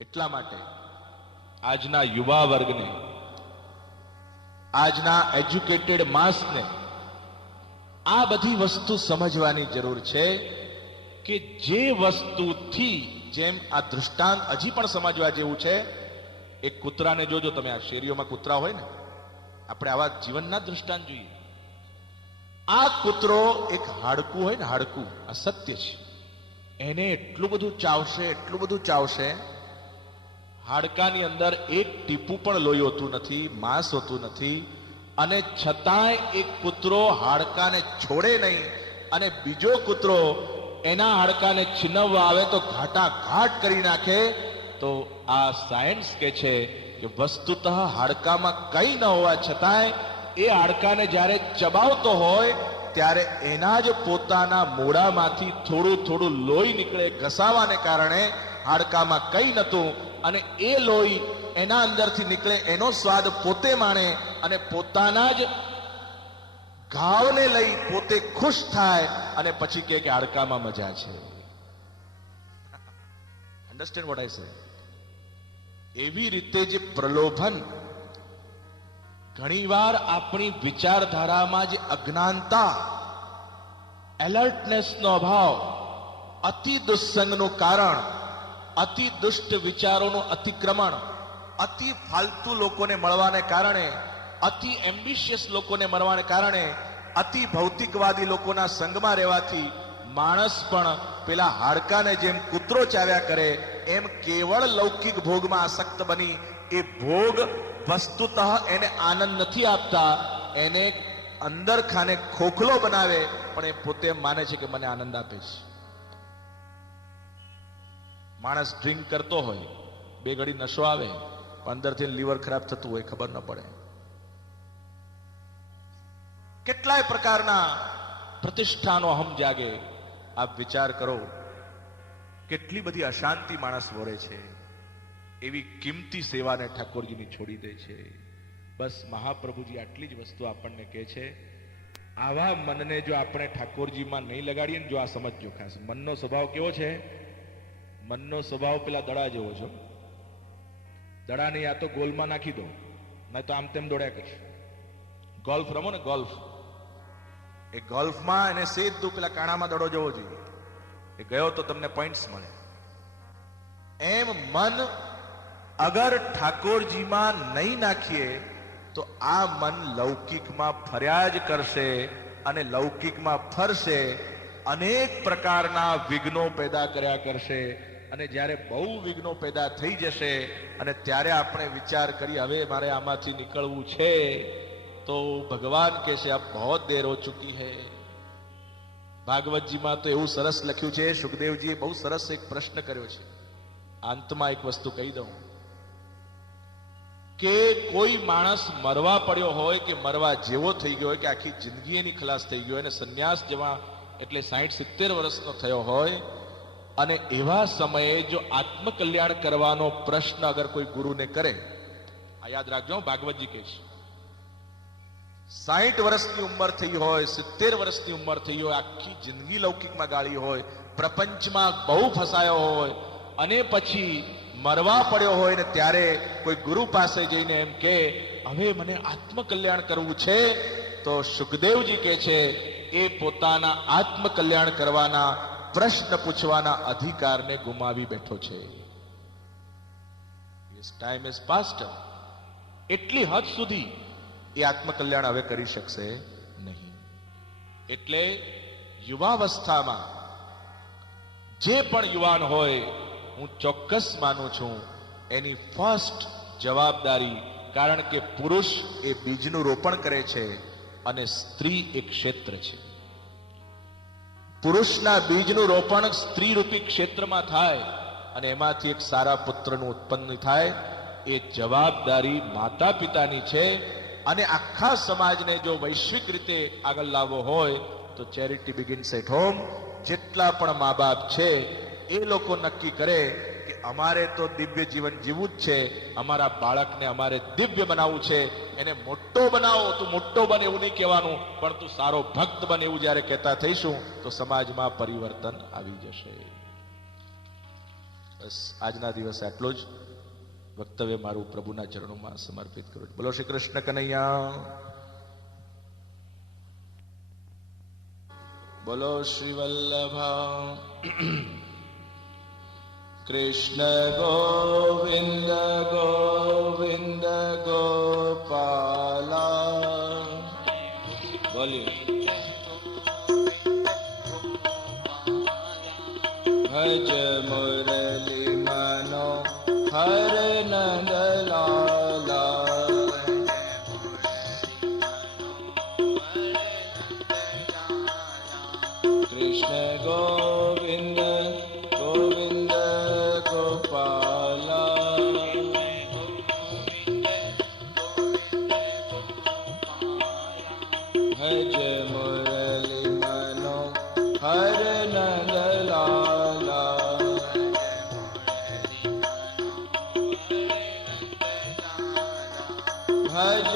એટલા માટે આજના યુવા વર્ગને, આજના એજ્યુકેટેડ માસને આ બધી વસ્તુ સમજવાની જરૂર છે કે જે વસ્તુથી, જેમ આ દૃષ્ટાંત હજી પણ સમજવા જેવું છે. એક કૂતરાને જોજો તમે, આ શેરીઓમાં કૂતરા હોય ને, આપણે આવા જીવનના દૃષ્ટાંત જોઈએ. આ કૂતરો એક હાડકું હોય ને, હાડકું, આ સત્ય છે. એને એટલું બધું ચાવશે, એટલું બધું ચાવશે, હાડકાની અંદર એક ટીપું પણ લોહી હોતું નથી, માંસ હોતું નથી, અને છતાંય એક કૂતરો હાડકાને છોડે નહીં. અને બીજો કૂતરો એના હાડકાને છીનવવા આવે તો ઘાટાઘાટ કરી નાખે. તો આ સાયન્સ કે છે કે વસ્તુતઃ હાડકામાં કંઈ ન હોવા છતાંય એ હાડકાને જ્યારે ચબાવતો હોય ત્યારે એના જ પોતાના મોઢામાંથી થોડું થોડું લોહી નીકળે, ઘસાવાને કારણે. હાડકામાં કંઈ નહોતું, અને એ લોહી એના અંદરથી નીકળે, એનો સ્વાદ પોતે માણે, અને પોતાના જ ઘાવને લઈ પોતે ખુશ થાય, અને પછી કહે કે હાડકામાં મજા છે. અન્ડરસ્ટેન્ડ વોટ આઈ સે? એવી રીતે જે પ્રલોભન, ઘણીવાર આપણી વિચારધારામાં જે અજ્ઞાનતા, એલર્ટનેસનો અભાવ, અતિ દુસ્સંગનું કારણ, અતિ દુષ્ટ વિચારોનું અતિક્રમણ, અતિ ફાલતુ લોકોને મળવાને કારણે, અતિ એમ્બિશિયસ લોકોને મળવાને કારણે, અતિ ભૌતિકવાદી લોકોના સંગમાં રહેવાથી માણસ પણ પેલા હાડકાને જેમ કૂતરો ચાવ્યા કરે એમ કેવળ લૌકિક ભોગમાં આસક્ત બની એ ભોગ વસ્તુતઃ એને આનંદ નથી આપતા, એને અંદર ખાને ખોખલો બનાવે, પણ એ પોતે માને છે કે મને આનંદ આપે છે. માણસ ડ્રિંક કરતો હોય, બે ઘડી નશો આવે, પણ અંદરથી લીવર ખરાબ થતું હોય, ખબર ન પડે. કેટલાય પ્રકારના પ્રતિષ્ઠાનો અહમ જાગે. આપ વિચાર કરો, કેટલી બધી અશાંતિ માણસ વરે છે. એવી કિંમતી સેવાને ઠાકોરજીની છોડી દે છે. બસ મહાપ્રભુજી આટલી જ વસ્તુ આપણને કહે છે. આવા મનને જો આપણે ઠાકોરજીમાં નહીં લગાડીએ ને, જો આ સમજજો ખાસ, મનનો સ્વભાવ કેવો છે? મનનો સ્વભાવ પેલા દડા જેવો છે. દડાને યા તો ગોલમાં નાખી દો, નહીં તો આમ તેમ દોડ્યા કરશે. ગોલ્ફ રમો ને, ગોલ્ફ, એ ગોલ્ફમાં એને સીધું પેલા કાણામાં દડો જવો જોઈએ. એ ગયો તો તમને પોઈન્ટ્સ મળે. એમ મન અગર ઠાકોરજીમાં નહીં નાખીએ તો આ મન લૌકિકમાં ફર્યા જ કરશે, અને લૌકિકમાં ફરશે, અનેક પ્રકારના વિઘ્નો પેદા કર્યા કરશે. અને જ્યારે બહુ વિઘ્નો પેદા થઈ જશે અને ત્યારે આપણે વિચાર કરીએ હવે મારે આમાંથી નીકળવું છે, તો ભગવાન કહે છે અબ બહોત દેર હો ચુકી હૈ. ભાગવતજીમાં તો એવું સરસ લખ્યું છે, સુખદેવજીએ બહુ સરસ એક પ્રશ્ન કર્યો છે. અંતમાં એક વસ્તુ કહી દઉં કે કોઈ માણસ મરવા પડ્યો હોય કે મરવા જેવો થઈ ગયો હોય, કે આખી જિંદગી એની ખલાસ થઈ ગયો હોય, અને સંન્યાસ જેવા એટલે 60-70 વર્ષનો થયો હોય, અને એવા સમયે જો આત્મકલ્યાણ કરવાનો પ્રશ્ન અગર કોઈ ગુરુને કરે, આ યાદ રાખજો, ભાગવતજી કહે છે, 60 વર્ષની ઉંમર થઈ હોય, 70 વર્ષની ઉંમર થઈ હોય, આખી જિંદગી લૌકિકમાં ગાળી હોય, પ્રપંચમાં બહુ ફસાયો હોય, અને પછી મરવા પડ્યો હોય ને ત્યારે કોઈ ગુરુ પાસે જઈને એમ કે હવે મને આત્મકલ્યાણ કરવું છે, તો સુખદેવજી કહે છે એ પોતાના આત્મકલ્યાણ કરવાના, પ્રશ્ન પૂછવાના અધિકારને ગુમાવી બેઠો છે. Time is past. એટલી હદ સુધી એ આત્મકલ્યાણ હવે કરી શકશે નહીં. એટલે યુવાવસ્થામાં જે પણ યુવાન હોય, હું ચોક્કસ માનું છું એની ફર્સ્ટ જવાબદારી, કારણ કે પુરુષ એ બીજનું રોપણ કરે છે અને સ્ત્રી એક ક્ષેત્ર છે. પુરુષના બીજનું રોપણ સ્ત્રી રૂપી ક્ષેત્રમાં થાય અને એમાંથી એક સારા પુત્રનું ઉત્પન્ન થાય, એ જવાબદારી માતા પિતાની છે. અને આખા સમાજને જો વૈશ્વિક રીતે આગળ લાવવો હોય તો ચેરિટી બિગિન્સ એટ હોમ. જેટલા પણ મા બાપ છે એ લોકો નક્કી કરે કે અમારે તો દિવ્ય જીવન જીવવું જ છે, અમારા બાળકને અમારે દિવ્ય બનાવવું છે, એને મોટો બનાવો. તું મોટો બને એવું નહીં કહેવાનું, પણ તું સારો ભક્ત બને એવું જ્યારે કહેતા થઈશું તો સમાજમાં પરિવર્તન આવી જશે. બસ આજના દિવસે આટલો જ વક્તવ્ય મારું પ્રભુના ચરણોમાં સમર્પિત કરું છું. બોલો શ્રી કૃષ્ણ કનૈયા, બોલો શ્રી વલ્લભા કૃષ્ણ ગોવિંદ ગોવિંદ ગોપાલા. બોલીએ ભજ મુરલી મનો હર નંદલાલા. કૃષ્ણ ગોવિંદ ગોવિંદ ગોપાલા. ભજ મુરલી મનો હર નંદલાલા. ભજ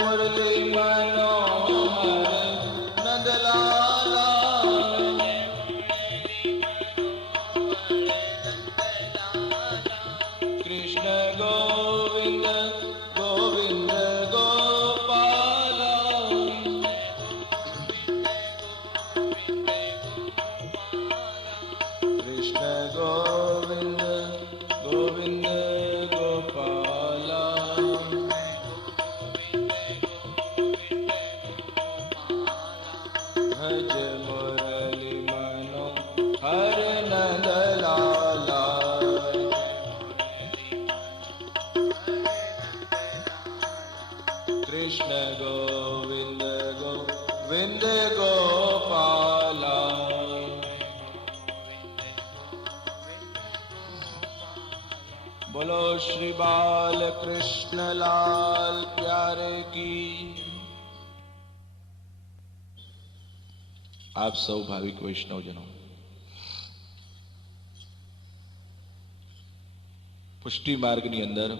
મુરલી મનોહર નંદલાલા. કૃષ્ણ ગોવિંદ ગોવિંદ ગોપાલા. કૃષ્ણ ગોવિંદ ગોવિંદ ગોપાલા. ભજ મુરલી મનો હર નંદલાલા. કૃષ્ણ ગોવિંદ ગોવિંદ ગોપાલા. બોલો શ્રી બાલ કૃષ્ણ લાલ પ્યારે કી. આપ સૌ ભાવિક વૈષ્ણવજનો, પુષ્ટિ માર્ગની અંદર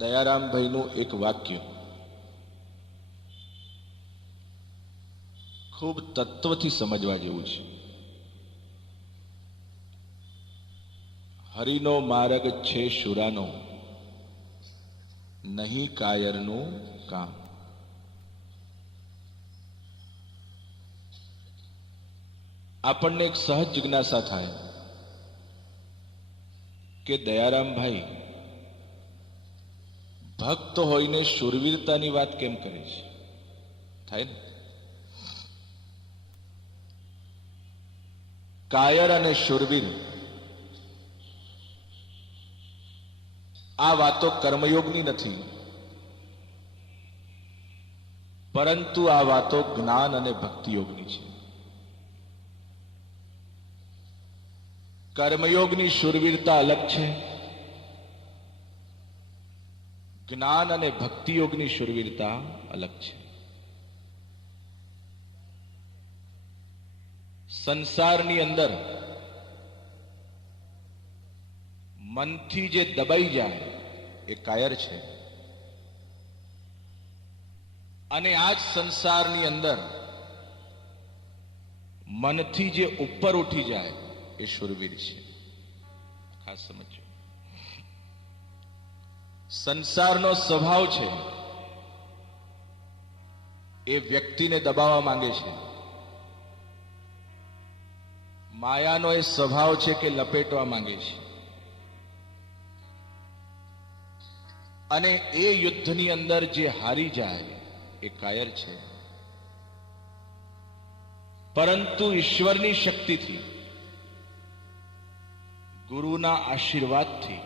દયારામભાઈનું એક વાક્ય ખૂબ તત્વથી સમજવા જેવું છે. હરિનો માર્ગ છે શુરાનો, નહીં કાયરનું કામ. આપણને એક સહજ જિજ્ઞાસા થાય કે દયારામભાઈ ભક્ત હોઈને શૂરવીરતાની વાત કેમ કરે છે? થાય ને? કાયર અને શૂરવીર આ વાતો કર્મયોગની નથી, પરંતુ આ વાતો જ્ઞાન અને ભક્તિ યોગની છે. કર્મયોગની શૂરવીરતા અલગ છે, જ્ઞાન અને ભક્તિ યોગની શૂરવીરતા અલગ છે. સંસારની અંદર મનથી જે દબાઈ જાય એ કાયર છે, અને આ જ સંસારની અંદર મનથી જે ઉપર ઉઠી જાય એ શૂરવીર છે. ખાસ સમજો. સંસારનો સ્વભાવ છે એ વ્યક્તિને દબાવવા માંગે છે, માયાનો એ સ્વભાવ છે કે લપેટવા માંગે છે. અને એ યુદ્ધની અંદર જે હારી જાય એ કાયર છે. પરંતુ ઈશ્વરની શક્તિથી, ગુરુના આશીર્વાદથી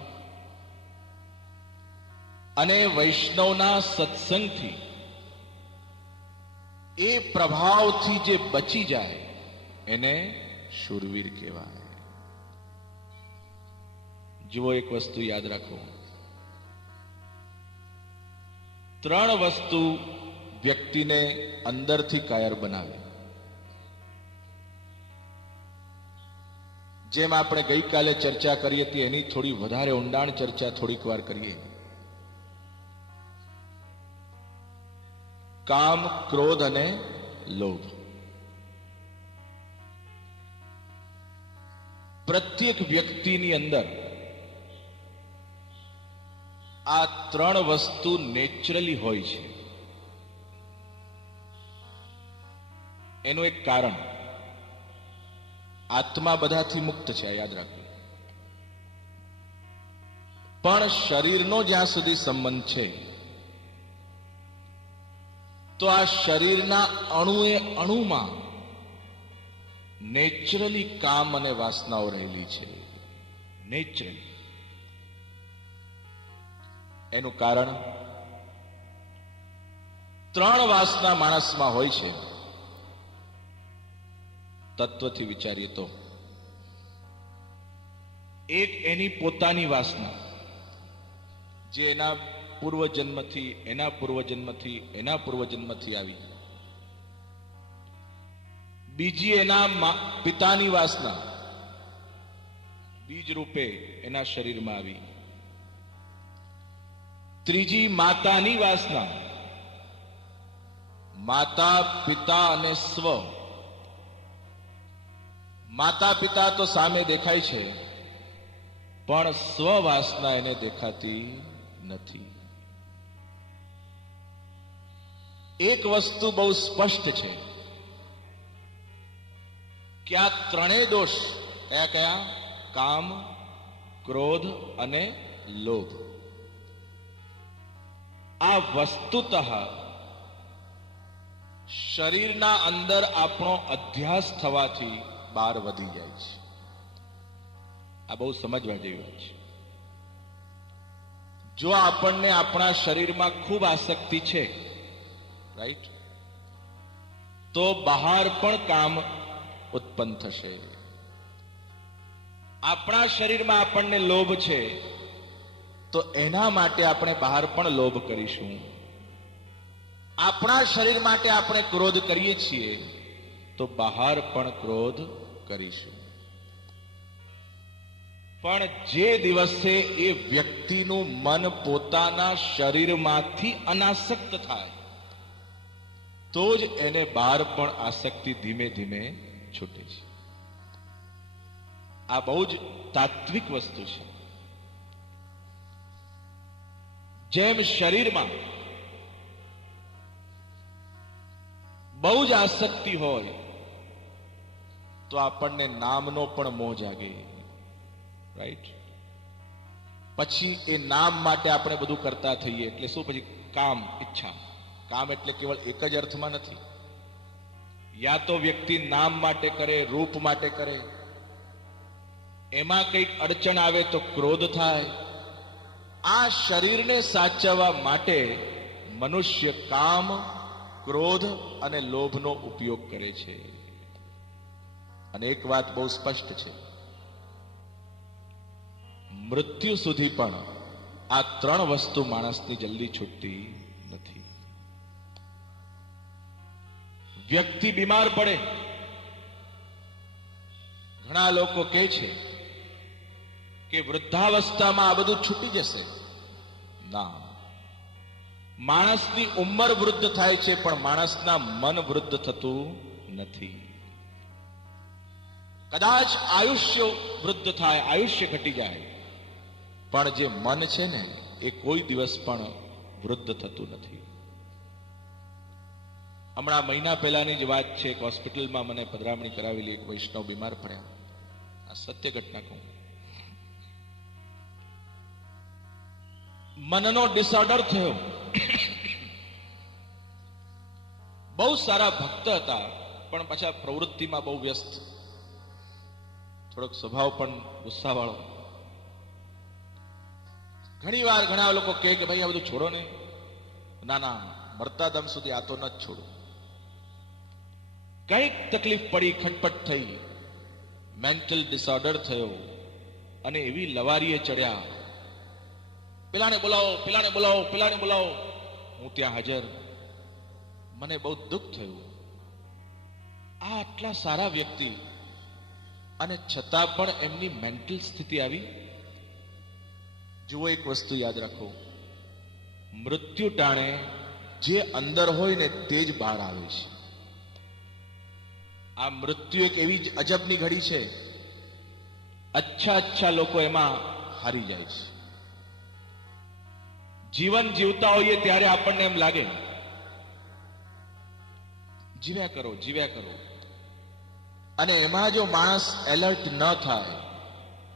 અને વૈષ્ણવના સત્સંગથી એ પ્રભાવથી જે બચી જાય એને શૂરવીર કહેવાય. જુઓ, એક વસ્તુ યાદ રાખો, ત્રણ વસ્તુ વ્યક્તિને અંદરથી કાયર બનાવે. જેમ આપણે ગઈકાલે ચર્ચા કરી હતી એની થોડી વધારે ઊંડાણ ચર્ચા થોડીક વાર કરીએ. કામ, ક્રોધ અને લોભ. પ્રત્યેક વ્યક્તિની અંદર આ ત્રણ વસ્તુ નેચરલી હોય છે. એનું એક કારણ, આત્મા બધાથી મુક્ત છે, આ યાદ રાખવું. પણ શરીરનો જ્યાં સુધી સંબંધ છે તો આ શરીરના અણુએ અણુમાં નેચરલી કામ અને વાસનાઓ રહેલી છે. નેચરલી. એનું કારણ, ત્રણ વાસના માણસમાં હોય છે. તત્વથી વિચારીએ તો એક એની પોતાની વાસના, જે એના પૂર્વજન્મથી, એના પૂર્વજન્મથી, એના પૂર્વજન્મથી આવી. બીજી એના પિતાની વાસના, બીજ રૂપે એના શરીરમાં આવી. ત્રીજી માતાની વાસના, માતા, પિતા અને સ્વ. માતા પિતા તો સામે દેખાય છે, પણ સ્વ વાસના એને દેખાતી નથી. એક વસ્તુ બહુ સ્પષ્ટ છે કે આ ત્રણેય દોષ કયા કયા? કામ, ક્રોધ અને લોભ. આ વસ્તુતઃ શરીરના અંદર આપણો અધ્યાસ થવાથી બહાર વધી જાય છે. આ બહુ સમજવા જેવી વાત છે. જો આપણને આપણા શરીરમાં ખૂબ આસક્તિ છે, રાઈટ, તો બહાર પણ કામ ઉત્પન્ન થશે. આપણા શરીરમાં આપણને લોભ છે તો એના માટે આપણે બહાર પણ લોભ કરીશું. આપણા શરીર માટે આપણે ક્રોધ કરીએ છીએ તો બહાર પણ ક્રોધ કરીશું. પણ જે દિવસે એ વ્યક્તિનું મન પોતાના શરીરમાંથી અનાસક્ત થાય તો જ એને બહાર પણ આસક્તિ ધીમે ધીમે છૂટે છે. આ બહુ જ તાત્વિક વસ્તુ છે. જેમ શરીરમાં બહુ જ આસક્તિ હોય તો આપણને નામનો પણ મોહ જાગે, રાઈટ? પછી એ નામ માટે આપણે બધું કરતા થઈએ. એટલે શું? પછી કામ, ઈચ્છા. કામ એટલે કેવળ એક જ અર્થમાં નથી. યા તો વ્યક્તિ નામ માટે કરે, રૂપ માટે કરે, એમાં કંઈક અડચણ આવે તો ક્રોધ થાય. આ શરીરને સાચવવા માટે મનુષ્ય કામ, ક્રોધ અને લોભનો ઉપયોગ કરે છે. અને એક વાત બહુ સ્પષ્ટ છે, મૃત્યુ સુધી પણ આ ત્રણ વસ્તુ માણસની જલ્દી છૂટતી નથી. વ્યક્તિ બીમાર પડે, ઘણા લોકો કહે છે કે વૃદ્ધાવસ્થામાં આ બધું છૂટી જશે. ના, માણસની ઉંમર વૃદ્ધ થાય છે પણ માણસના મન વૃદ્ધ થતું નથી. કદાચ આયુષ્ય વૃદ્ધ થાય, આયુષ્ય ઘટી જાય, પણ જે મન છે ને એ કોઈ દિવસ પણ વૃદ્ધ થતું નથી. હમણાં મહિના પહેલાની જ વાત છે, એક હોસ્પિટલમાં મને પધરામણી કરાવેલી. એક વૈષ્ણવ બીમાર પડ્યા. આ સત્ય ઘટના કહું. મનનો ડિસઓર્ડર થયો. બહુ સારા ભક્ત હતા પણ પાછા પ્રવૃત્તિમાં બહુ વ્યસ્ત, થોડોક સ્વભાવ પણ ગુસ્સાવાળો. ઘણી વાર ઘણા લોકો કહે કે ભાઈ આ બધું છોડો ને. ના ના, મરતા દમ સુધી આ તો ન જ છોડું. કંઈક તકલીફ પડી, ખટપટ થઈ, મેન્ટલ ડિસઓર્ડર થયો અને એવી લવારીએ ચડ્યા, પેલાને બોલાવો, પેલાને બોલાવો, પેલાને બોલાવો. હું ત્યાં હાજર. મને બહુ દુઃખ થયું. આ આટલા સારા વ્યક્તિ અને છતાં પણ એમની મેન્ટલ સ્થિતિ આવી. જુઓ, એક વસ્તુ યાદ રાખો, મૃત્યુ ટાણે જે અંદર હોય ને તે જ બહાર આવે છે. આ મૃત્યુ એક એવી જ અજબની ઘડી છે અચ્છા લોકો એમાં હારી જાય છે. જીવન જીવતા હોઈએ ત્યારે આપણને એમ લાગે જીવ્યા કરો, અને એમાં જો માણસ એલર્ટ ન થાય,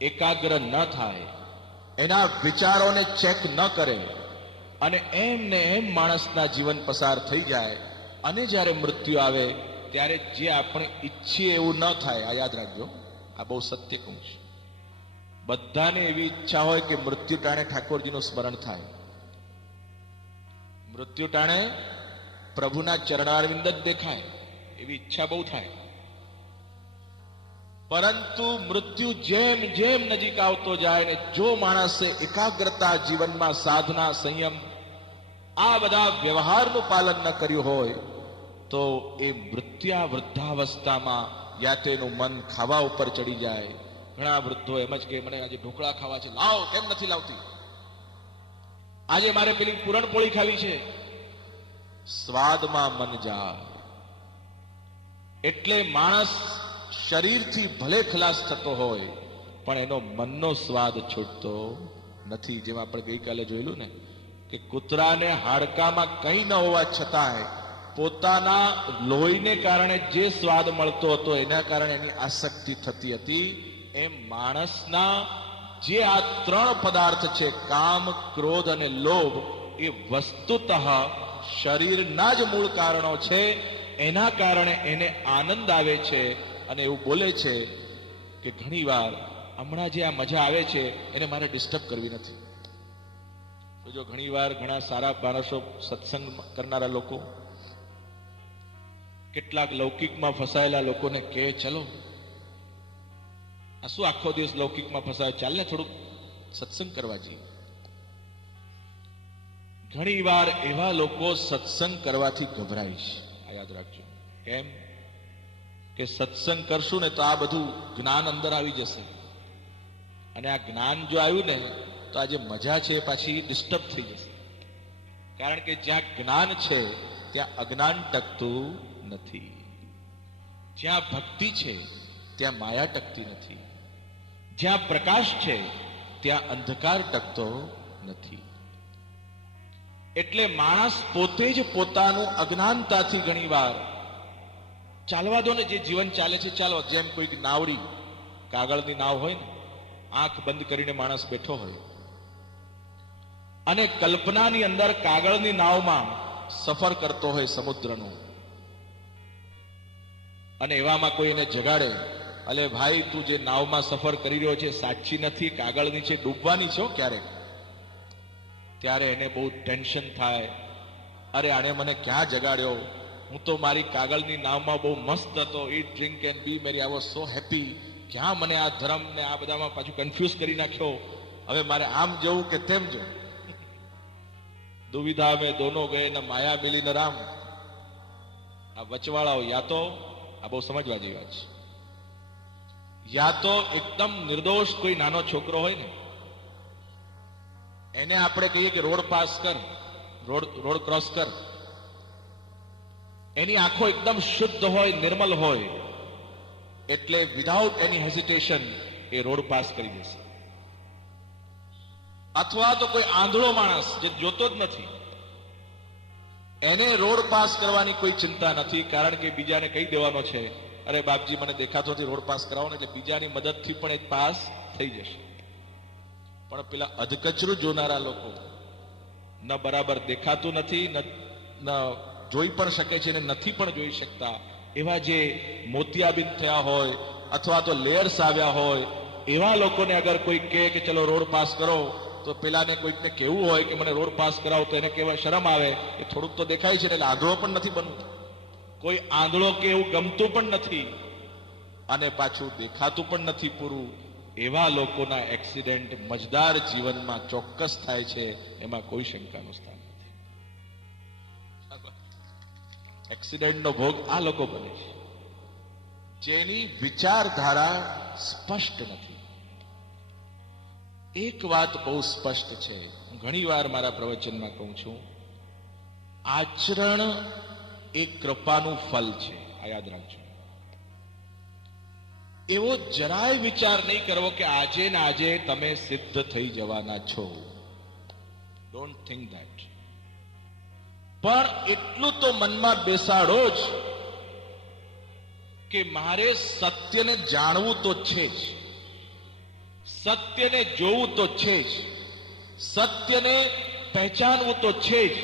એકાગ્ર ન થાય, એના વિચારોને ચેક ન કરે અને એમ ને એમ માણસના જીવન પસાર થઈ જાય, અને જ્યારે મૃત્યુ આવે ત્યારે જે આપણે ઈચ્છીએ એવું ન થાય. આ યાદ રાખજો, આ બહુ સત્ય કહું છું. બધાને એવી ઈચ્છા હોય કે મૃત્યુ ટાણે ઠાકોરજીનું સ્મરણ થાય, મૃત્યુ ટાણે પ્રભુના ચરણારવિંદ જ દેખાય, એવી ઈચ્છા બહુ થાય. પરંતુ મૃત્યુ જેમ જેમ નજીક આવતો જાય ને જો માણસે એકાગ્રતા જીવનમાં, સાધના, સંયમ, આ બધા વ્યવહારનું પાલન ન કર્યું હોય તો એ વૃદ્ધાવસ્થામાં યા તો એનું મન ખાવા ઉપર ચડી જાય. ઘણા વૃદ્ધો એમ જ કે મને આજે ઢોકળા ખાવા છે, લાવ, કેમ નથી લાવતી? આજે મારે પેલી પૂરણપોળી ખાવી છે. સ્વાદમાં મન જાય. એટલે માણસ શરીરથી ભલે ખલાસ થતો હોય પણ એનો મનનો સ્વાદ છૂટતો નથી. જેમ આપણે ગઈકાલે જોયેલું ને કે કૂતરાને હાડકામાં કંઈ ન હોવા છતાંય પોતાના લોહીને કારણે જે સ્વાદ મળતો હતો એના કારણે એની આસક્તિ થતી હતી, એમ માણસના જે આ ત્રણ પદાર્થ છે, કામ, ક્રોધ અને લોભ, એ વસ્તુતઃ શરીરના જ મૂળ કારણો છે. એના કારણે એને આનંદ આવે છે અને એવું બોલે છે કે ઘણી વાર હમણાં જે આ મજા આવે છે એને મારે ડિસ્ટર્બ કરવી નથી. તો જો ઘણી વાર ઘણા સારા માણસો, સત્સંગ કરનારા લોકો કેટલાક લૌકિકમાં ફસાયેલા લોકોને કહે, ચલો આ શું આખો દિવસ લૌકિકમાં ફસાય, ચાલ ને થોડુંક સત્સંગ કરવા જઈએ. ઘણી વાર એવા લોકો સત્સંગ કરવાથી ગભરાય છે. આ યાદ રાખજો. કેમ કે સત્સંગ કરશું ને તો આ બધું જ્ઞાન અંદર આવી જશે, અને આ જ્ઞાન જો આવ્યું ને તો આ જે મજા છે એ પાછી ડિસ્ટર્બ થઈ જશે. કારણ કે જ્યાં જ્ઞાન છે ત્યાં અજ્ઞાન ટકતું નથી, જ્યાં ભક્તિ છે ત્યાં માયા ટકતી નથી, જ્યાં પ્રકાશ છે ત્યાં અંધકાર ટકતો નથી. એટલે માણસ પોતે જ પોતાનું અજ્ઞાનતાથી ઘણી વાર, ચાલવા દો ને, જે જીવન ચાલે છે ચાલો. જેમ કોઈક નાવડી, કાગળની નાવ હોય ને, આંખ બંધ કરીને માણસ બેઠો હોય અને કલ્પનાની અંદર કાગળની નાવમાં સફર કરતો હોય સમુદ્રનો, અને એવામાં કોઈ એને જગાડે, અલે ભાઈ તું જે નાવમાં સફર કરી રહ્યો છે સાચી નથી, કાગળની છે, ડૂબવાની છો ક્યારેક. ત્યારે એને બહુ ટેન્શન થાય, અરે આણે મને ક્યાં જગાડ્યો, હું તો મારી કાગળની નાવમાં બહુ મસ્ત હતો, eat, drink and be merry, I was so happy, ક્યાં મને આ ધર્મ ને આ બધામાં પાછું કન્ફ્યુઝ કરી નાખ્યો, હવે મારે આમ જવું કે તેમ જવું. દુવિધા મેં દોનો ગયે ન માયા મિલી ન રામ. આ વચવાળાઓ યા તો, આ બહુ સમજવા જેવી વાત છે, યા તો એકદમ નિર્દોષ કોઈ નાનો છોકરો હોય ને, એને આપણે કહીએ કે રોડ પાસ કર, રોડ ક્રોસ કર, એની આંખો એકદમ શુદ્ધ હોય, નિર્મલ હોય, એટલે વિધાઉટ એની હેઝિટેશન એ રોડ પાસ કરી દેશે. અથવા તો કોઈ આંધળો માણસ જે જોતો જ નથી, એને રોડ પાસ કરવાની કોઈ ચિંતા નથી, કારણ કે બીજાને કહી દેવાનો છે, અરે બાપજી મને દેખાતો નથી, રોડ પાસ કરાવો ને, એટલે બીજાની મદદથી પણ એ પાસ થઈ જશે. પણ પેલા અધકચરું જોનારા લોકો, ન બરાબર દેખાતું નથી, ન જોઈ પણ શકે છે ને નથી પણ જોઈ શકતા, એવા જે મોતિયાબિંદ થયા હોય અથવા તો લેયર્સ આવ્યા હોય, એવા લોકોને અગર કોઈ કહે કે ચલો રોડ પાસ કરો, તો પેલાને કોઈકને કેવું હોય કે મને રોડ પાસ કરાવો, તો એને કહેવા શરમ આવે કે થોડુંક તો દેખાય છે, એટલે આંધળો પણ નથી બનવું. કોઈ આંધળો કે એવું ગમતું પણ નથી અને પાછું દેખાતું પણ નથી પૂરું. એવા લોકોના એક્સિડન્ટ મજદાર જીવનમાં ચોક્કસ થાય છે, એમાં કોઈ શંકાનું સ્થાન નથી. એક્સિડન્ટનો ભોગ આ લોકો બને છે જેની વિચારધારા સ્પષ્ટ નથી. એક વાત બહુ સ્પષ્ટ છે, હું ઘણી વાર મારા પ્રવચનમાં કહું છું, આચરણ એ કૃપાનું ફલ છે. આ યાદ રાખજો. એવો જરાય વિચાર નહીં કરવો કે આજે ને આજે તમે સિદ્ધ થઈ જવાના છો. Don't think that. પણ એટલું તો મનમાં બેસાડો જ કે મારે સત્યને જાણવું તો છે જ, સત્યને જોવું તો છે જ, સત્યને પહેચાનવું તો છે જ.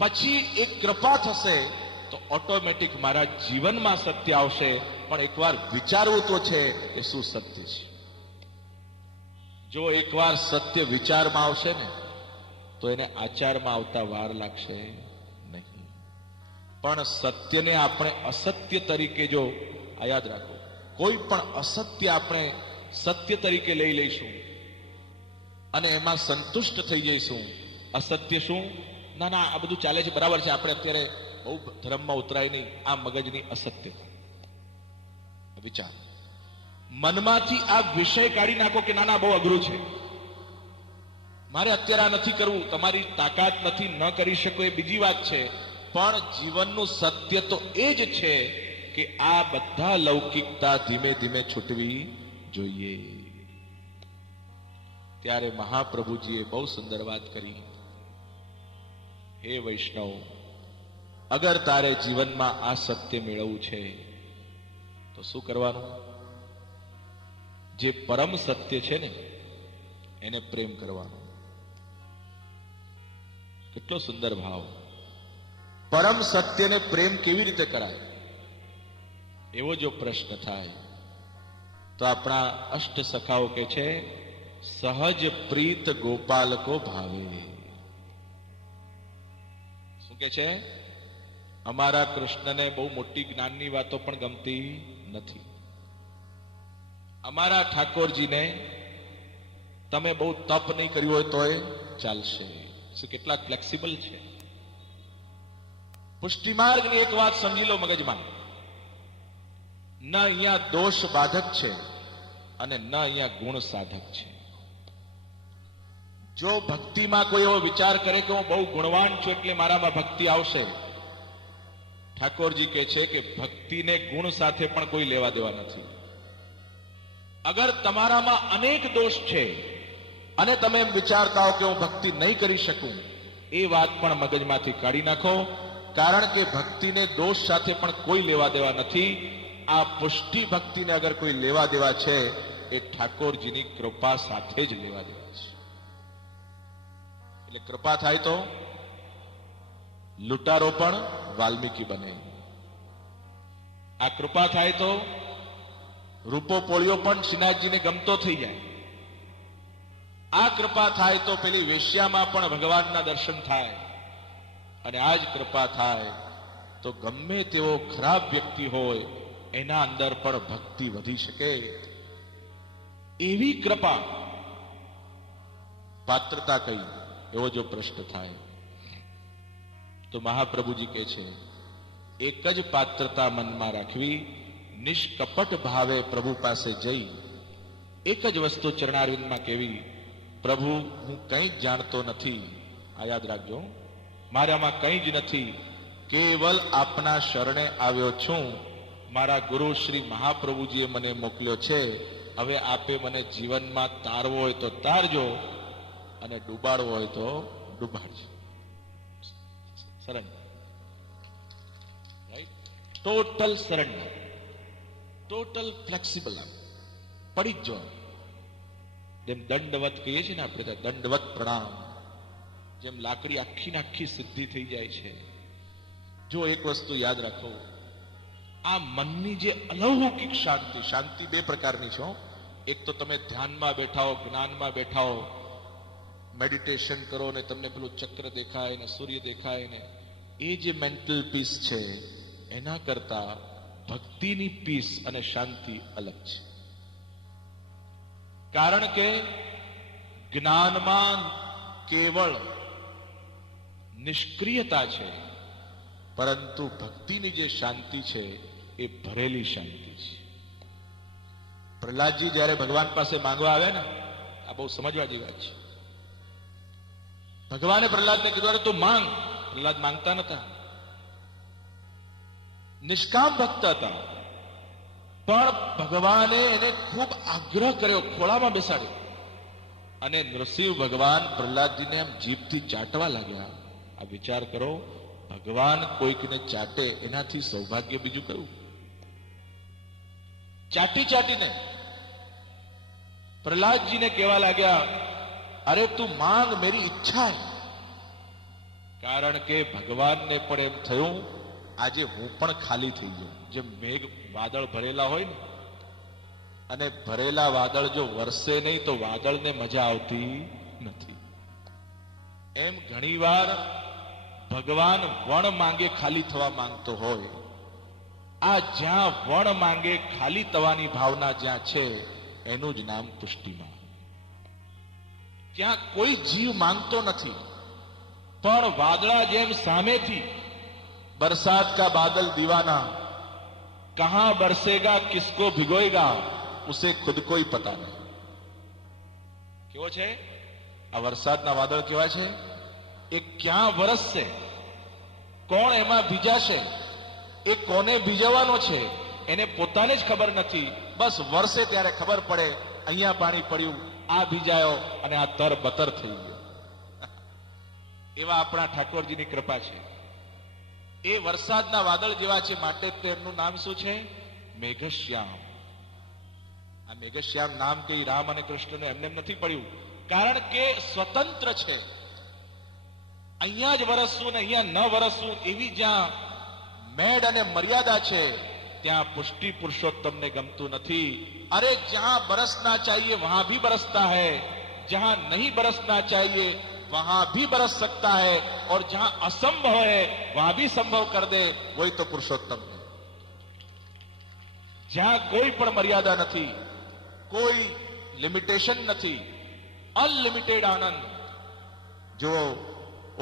પછી એક કૃપા થશે તો ઓટોમેટિક મારા જીવનમાં સત્ય આવશે. પણ એકવાર વિચારવું તો છે કે શું સત્ય છે. જો એકવાર સત્ય વિચારમાં આવશે ને તો એને આચારમાં આવતા વાર લાગશે નહીં. પણ સત્યને આપણે અસત્ય તરીકે જો, આ યાદ રાખો, કોઈ પણ અસત્ય આપણે સત્ય તરીકે લઈ લઈશું અને એમાં સંતુષ્ટ થઈ જઈશું. અસત્ય શું? ના ના, આ બધું ચાલે છે, બરાબર છે, આપણે અત્યારે બહુ ધર્મમાં ઉતરાય નહીં. આ મગજની અસત્યતા. વિચાર, મનમાંથી આ વિષય કાઢી નાખો કે ના ના, બહુ અઘરું છે, મારે અત્યારે આ નથી કરવું. તમારી તાકાત નથી, ન કરી શકો એ બીજી વાત છે. પણ જીવનનું સત્ય તો એ જ છે કે આ બધા લૌકિકતા ધીમે ધીમે છૂટવી જોઈએ. ત્યારે મહાપ્રભુજીએ બહુ સુંદર વાત કરી. હે વૈષ્ણવ, અગર તારે જીવનમાં આ સત્ય મેળવવું છે તો શું કરવાનું? જે પરમ સત્ય છે ને એને પ્રેમ કરવાનો. કેટલો સુંદર ભાવ! પરમ સત્યને પ્રેમ કેવી રીતે કરાય? એવો જો પ્રશ્ન થાય તો આપણા અષ્ટ સખાઓ કે છે, સહજ પ્રીત ગોપાલ કો ભાવે. શું કે છે? અમારા કૃષ્ણને બહુ મોટી જ્ઞાનની વાતો પણ ગમતી નથી. અમારા ઠાકોરજીને તમે બહુ તપ નહીં કર્યું હોય તોય ચાલશે. શું કેટલા ફ્લેક્સિબલ છે! પુષ્ટિમાર્ગની એક વાત સમજી લો મગજમાં. ન અહીંયા દોષ બાધક છે અને ન અહીંયા ગુણ સાધક છે. જો ભક્તિમાં કોઈ એવો વિચાર કરે કે હું બહુ ગુણવાન છું એટલે મારામાં ભક્તિ આવશે, ઠાકોરજી કહે છે કે ભક્તિને ગુણ સાથે પણ કોઈ લેવા દેવા નથી. અગર તમારામાં અનેક દોષ છે અને તમે એમ વિચારતા હો કે હું ભક્તિ નહીં કરી શકું, એ વાત પણ મગજમાંથી કાઢી નાખો. કારણ કે ભક્તિને દોષ સાથે પણ કોઈ લેવા દેવા નથી. આ પુષ્ટિ ભક્તિને અગર કોઈ લેવા દેવા છે એ ઠાકોરજીની કૃપા સાથે જ લેવા દેવા છે. એટલે કૃપા થાય તો લૂંટારો પણ વાલ્મીકી બને. આ કૃપા થાય તો રૂપો પોળિયો પણ શ્રીનાથજીને ગમતો થઈ જાય. આ કૃપા થાય તો પેલી વેશ્યામાં પણ ભગવાનના દર્શન થાય. અને આ જ કૃપા થાય તો ગમે તેવો ખરાબ વ્યક્તિ હોય એના અંદર પણ ભક્તિ વધી શકે. એવી કૃપા, પાત્રતા કઈ? એવો જો પ્રશ્ન થાય તો મહાપ્રભુજી કહે છે, એક જ પાત્રતા મનમાં રાખવી, નિષ્કપટ ભાવે પ્રભુ પાસે જઈ એક જ વસ્તુ ચરણારવિંદમાં કહેવી, પ્રભુ હું કંઈ જ જાણતો નથી, આ યાદ રાખજો, મારામાં કંઈ જ નથી, કેવલ આપના શરણે આવ્યો છું. મારા ગુરુ શ્રી મહાપ્રભુજીએ મને મોકલ્યો છે. હવે આપે મને જીવનમાં તારવો હોય તો તારજો અને ડૂબાડવો હોય તો ડૂબાડજો. Surrender, right? Total surrender, total flexible. પડી જ જો. જેમ દંડવત કહીએ છીએ ને આપણે, દંડવત પ્રણામ. જેમ લાકડી આખી ને આખી સિદ્ધિ થઈ જાય છે. જો એક વસ્તુ યાદ રાખો, આ મનની જે અલૌકિક શાંતિ, શાંતિ બે પ્રકારની છે. એક તો તમે ધ્યાનમાં બેઠા હો, જ્ઞાનમાં બેઠા હો, મેડિટેશન કરો ને તમને પેલું ચક્ર દેખાય ને સૂર્ય દેખાય ને, એ જે મેન્ટલ પીસ છે એના કરતા ભક્તિની પીસ અને શાંતિ અલગ છે. કારણ કે જ્ઞાનમાં કેવળ નિષ્ક્રિયતા છે, પરંતુ ભક્તિની જે શાંતિ છે એ ભરેલી શાંતિ છે. પ્રહલાદજી જયારે ભગવાન પાસે માંગવા આવ્યા ને, આ બહુ સમજવા જેવી વાત છે. ભગવાને પ્રહલાદને કીધું, અરે તું માંગ. પ્રહલાદ માંગતા નતા, નિષ્કામ ભક્ત હતા. પણ ભગવાને એને ખૂબ આગ્રહ કર્યો, ખોળામાં બેસાડ્યો, અને નૃસિંહ ભગવાન પ્રહલાદજીને આમ જીભથી ચાટવા લાગ્યા. આ વિચાર કરો, ભગવાન કોઈકને ચાટે એનાથી સૌભાગ્ય બીજું કયું? ચાટી ચાટીને પ્રહલાદજીને કહેવા લાગ્યા, અરે તું માંગ, મેરી ઈચ્છા હૈ. કારણ કે ભગવાનને પણ એમ થયું, આજે હું પણ ખાલી થઈ જાઉં. જેમ મેઘ વાદળ ભરેલા હોય ને, અને ભરેલા વાદળ જો વરસે નહીં તો વાદળને મજા આવતી નથી. એમ ઘણીવાર ભગવાન વણ માંગે ખાલી થવા માંગતો હોય. આ જ્યાં વણ માંગે ખાલી થવાની ભાવના જ્યાં છે, એનું જ નામ પુષ્ટિમાં. ત્યાં કોઈ જીવ માંગતો નથી, પણ વાદળા જેમ સામેથી, બરસાત કા બાદલ દીવાના, કહાં બરસેગા કિસકો ભિગોएगा ઉસે ખુદ કોઈ પતા નહીં. કેવો છે આ વરસાદના વાદળ? કેવા છે? એ ક્યાં વરસશે, કોણ એમાં ભીજાશે, એ કોને ભીજવાનો છે, એને પોતાને જ ખબર નથી. બસ વરસે ત્યારે ખબર પડે, અહીંયા પાણી પડ્યું, આ ભીજાયો અને આ તરબતર થઈ ગયો. એવા આપણા ઠાકોરજીની કૃપા છે. એ વરસાદના વાદળ જેવા છે, માટે તેમનું નામ શું છે? મેઘશ્યામ. આ મેઘશ્યામ નામ કઈ રામ અને કૃષ્ણને એમને નથી પડ્યું, કારણ કે સ્વતંત્ર છે. અહીંયા જ વરસવું ને અહીંયા ન વરસવું એવી જ્યાં મેડ અને મર્યાદા છે, ત્યાં પુષ્ટિ પુરુષોત્તમને ગમતું નથી. અરે જહાં બરસના ચાહીએ વહાં ભી બરસતા है, जहां नहीं बरसना चाहिए वहां भी बरस सकता है, और जहां असंभव है वहां भी संभव कर दे, वही तो पुरुषोत्तम है. જ્યાં કોઈ પણ મર્યાદા નથી, કોઈ લિમિટેશન નથી, અનલિમિટેડ આનંદ. જો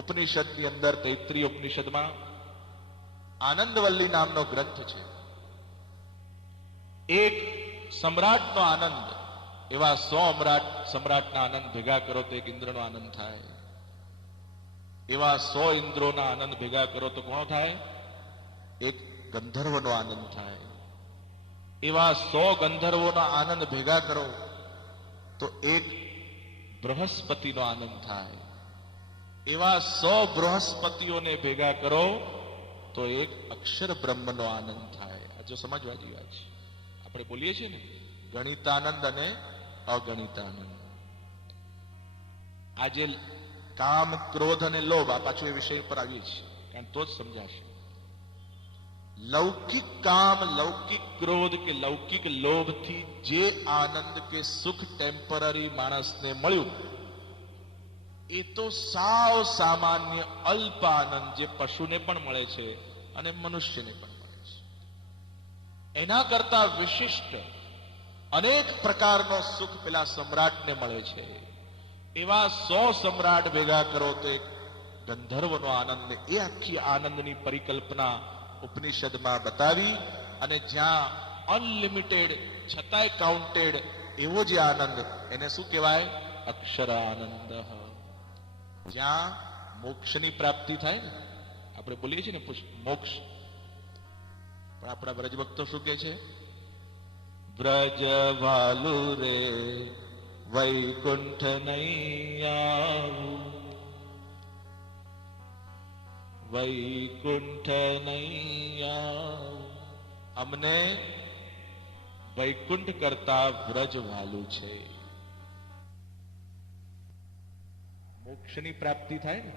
ઉપનિષદની અંદર, તૈત્રીય ઉપનિષદમાં આનંદવલ્લી નામનો ગ્રંથ છે. એક સમ્રાટનો આનંદ, એવા 100 સમ્રાટના આનંદ ભેગા કરો તો એક ઇન્દ્રનો આનંદ થાય. એવા 100 ઇન્દ્રોના આનંદ ભેગા કરો તો કોણ થાય? એક ગંધર્વનો આનંદ થાય. એવા 100 ગંધર્વોના આનંદ ભેગા કરો તો એક બૃહસ્પતિનો આનંદ થાય. એવા 100 બૃહસ્પતિઓને ભેગા કરો તો એક અક્ષર બ્રહ્મનો આનંદ થાય. આ જો સમજવા જેવી વાત છે. આપણે બોલીએ છીએ ને, ગણિતાનંદ અને અગણિતાનંદ. આજે કામ, ક્રોધ અને લોભ, આ પાછું એ વિષય પર આવીએ છીએ, કારણ તો જ સમજાશે. લૌકિક કામ, લૌકિક ક્રોધ કે લૌકિક લોભથી જે આનંદ કે સુખ ટેમ્પરરી માણસને મળ્યું, એ તો સાવ સામાન્ય અલ્પ આનંદ, જે પશુને પણ મળે છે અને મનુષ્યને પણ મળે છે. એના કરતા વિશિષ્ટ અનેક પ્રકારનો સુખ પેલા સમ્રાટને મળે છે. એવા 100 સમ્રાટ ભેગા કરો તો એક ગંધર્વનો આનંદ. એ આખી આનંદની પરિકલ્પના ઉપનિષદમાં બતાવી, અને જ્યાં અનલિમિટેડ છતાંય કાઉન્ટેડ એવો જે આનંદ, એને શું કહેવાય? અક્ષર આનંદ. જ્યાં મોક્ષની પ્રાપ્તિ થાય ને, આપણે બોલીએ છીએ ને મોક્ષ, પણ આપણા વ્રજભક્તો શું કહે છે? વ્રજ વાલુ રે વૈકુંઠ નહીં આવું, વૈકુંઠ નહીં આવું. અમને વૈકુંઠ કરતા વ્રજ વાલું છે. મોક્ષની પ્રાપ્તિ થાય ને,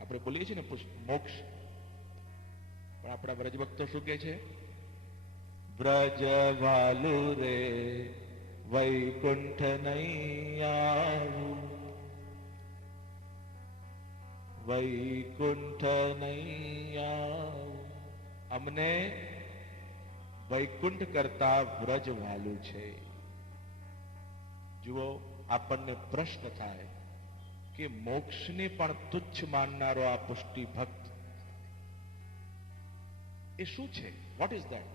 આપણે બોલીએ છીએ ને મોક્ષ, પણ આપણા વ્રજભક્તો શું કહે છે? વ્રજ વાલુ રે વૈકુંઠ નહીં આવું, વૈકુંઠ નહીં આવું. અમને વૈકુંઠ કરતા વ્રજ વાલું છે. જુઓ, આપણને પ્રશ્ન થાય કે મોક્ષને પણ તુચ્છ માનનારો આ પુષ્ટિ ભક્ત, એ શું છે? What is that?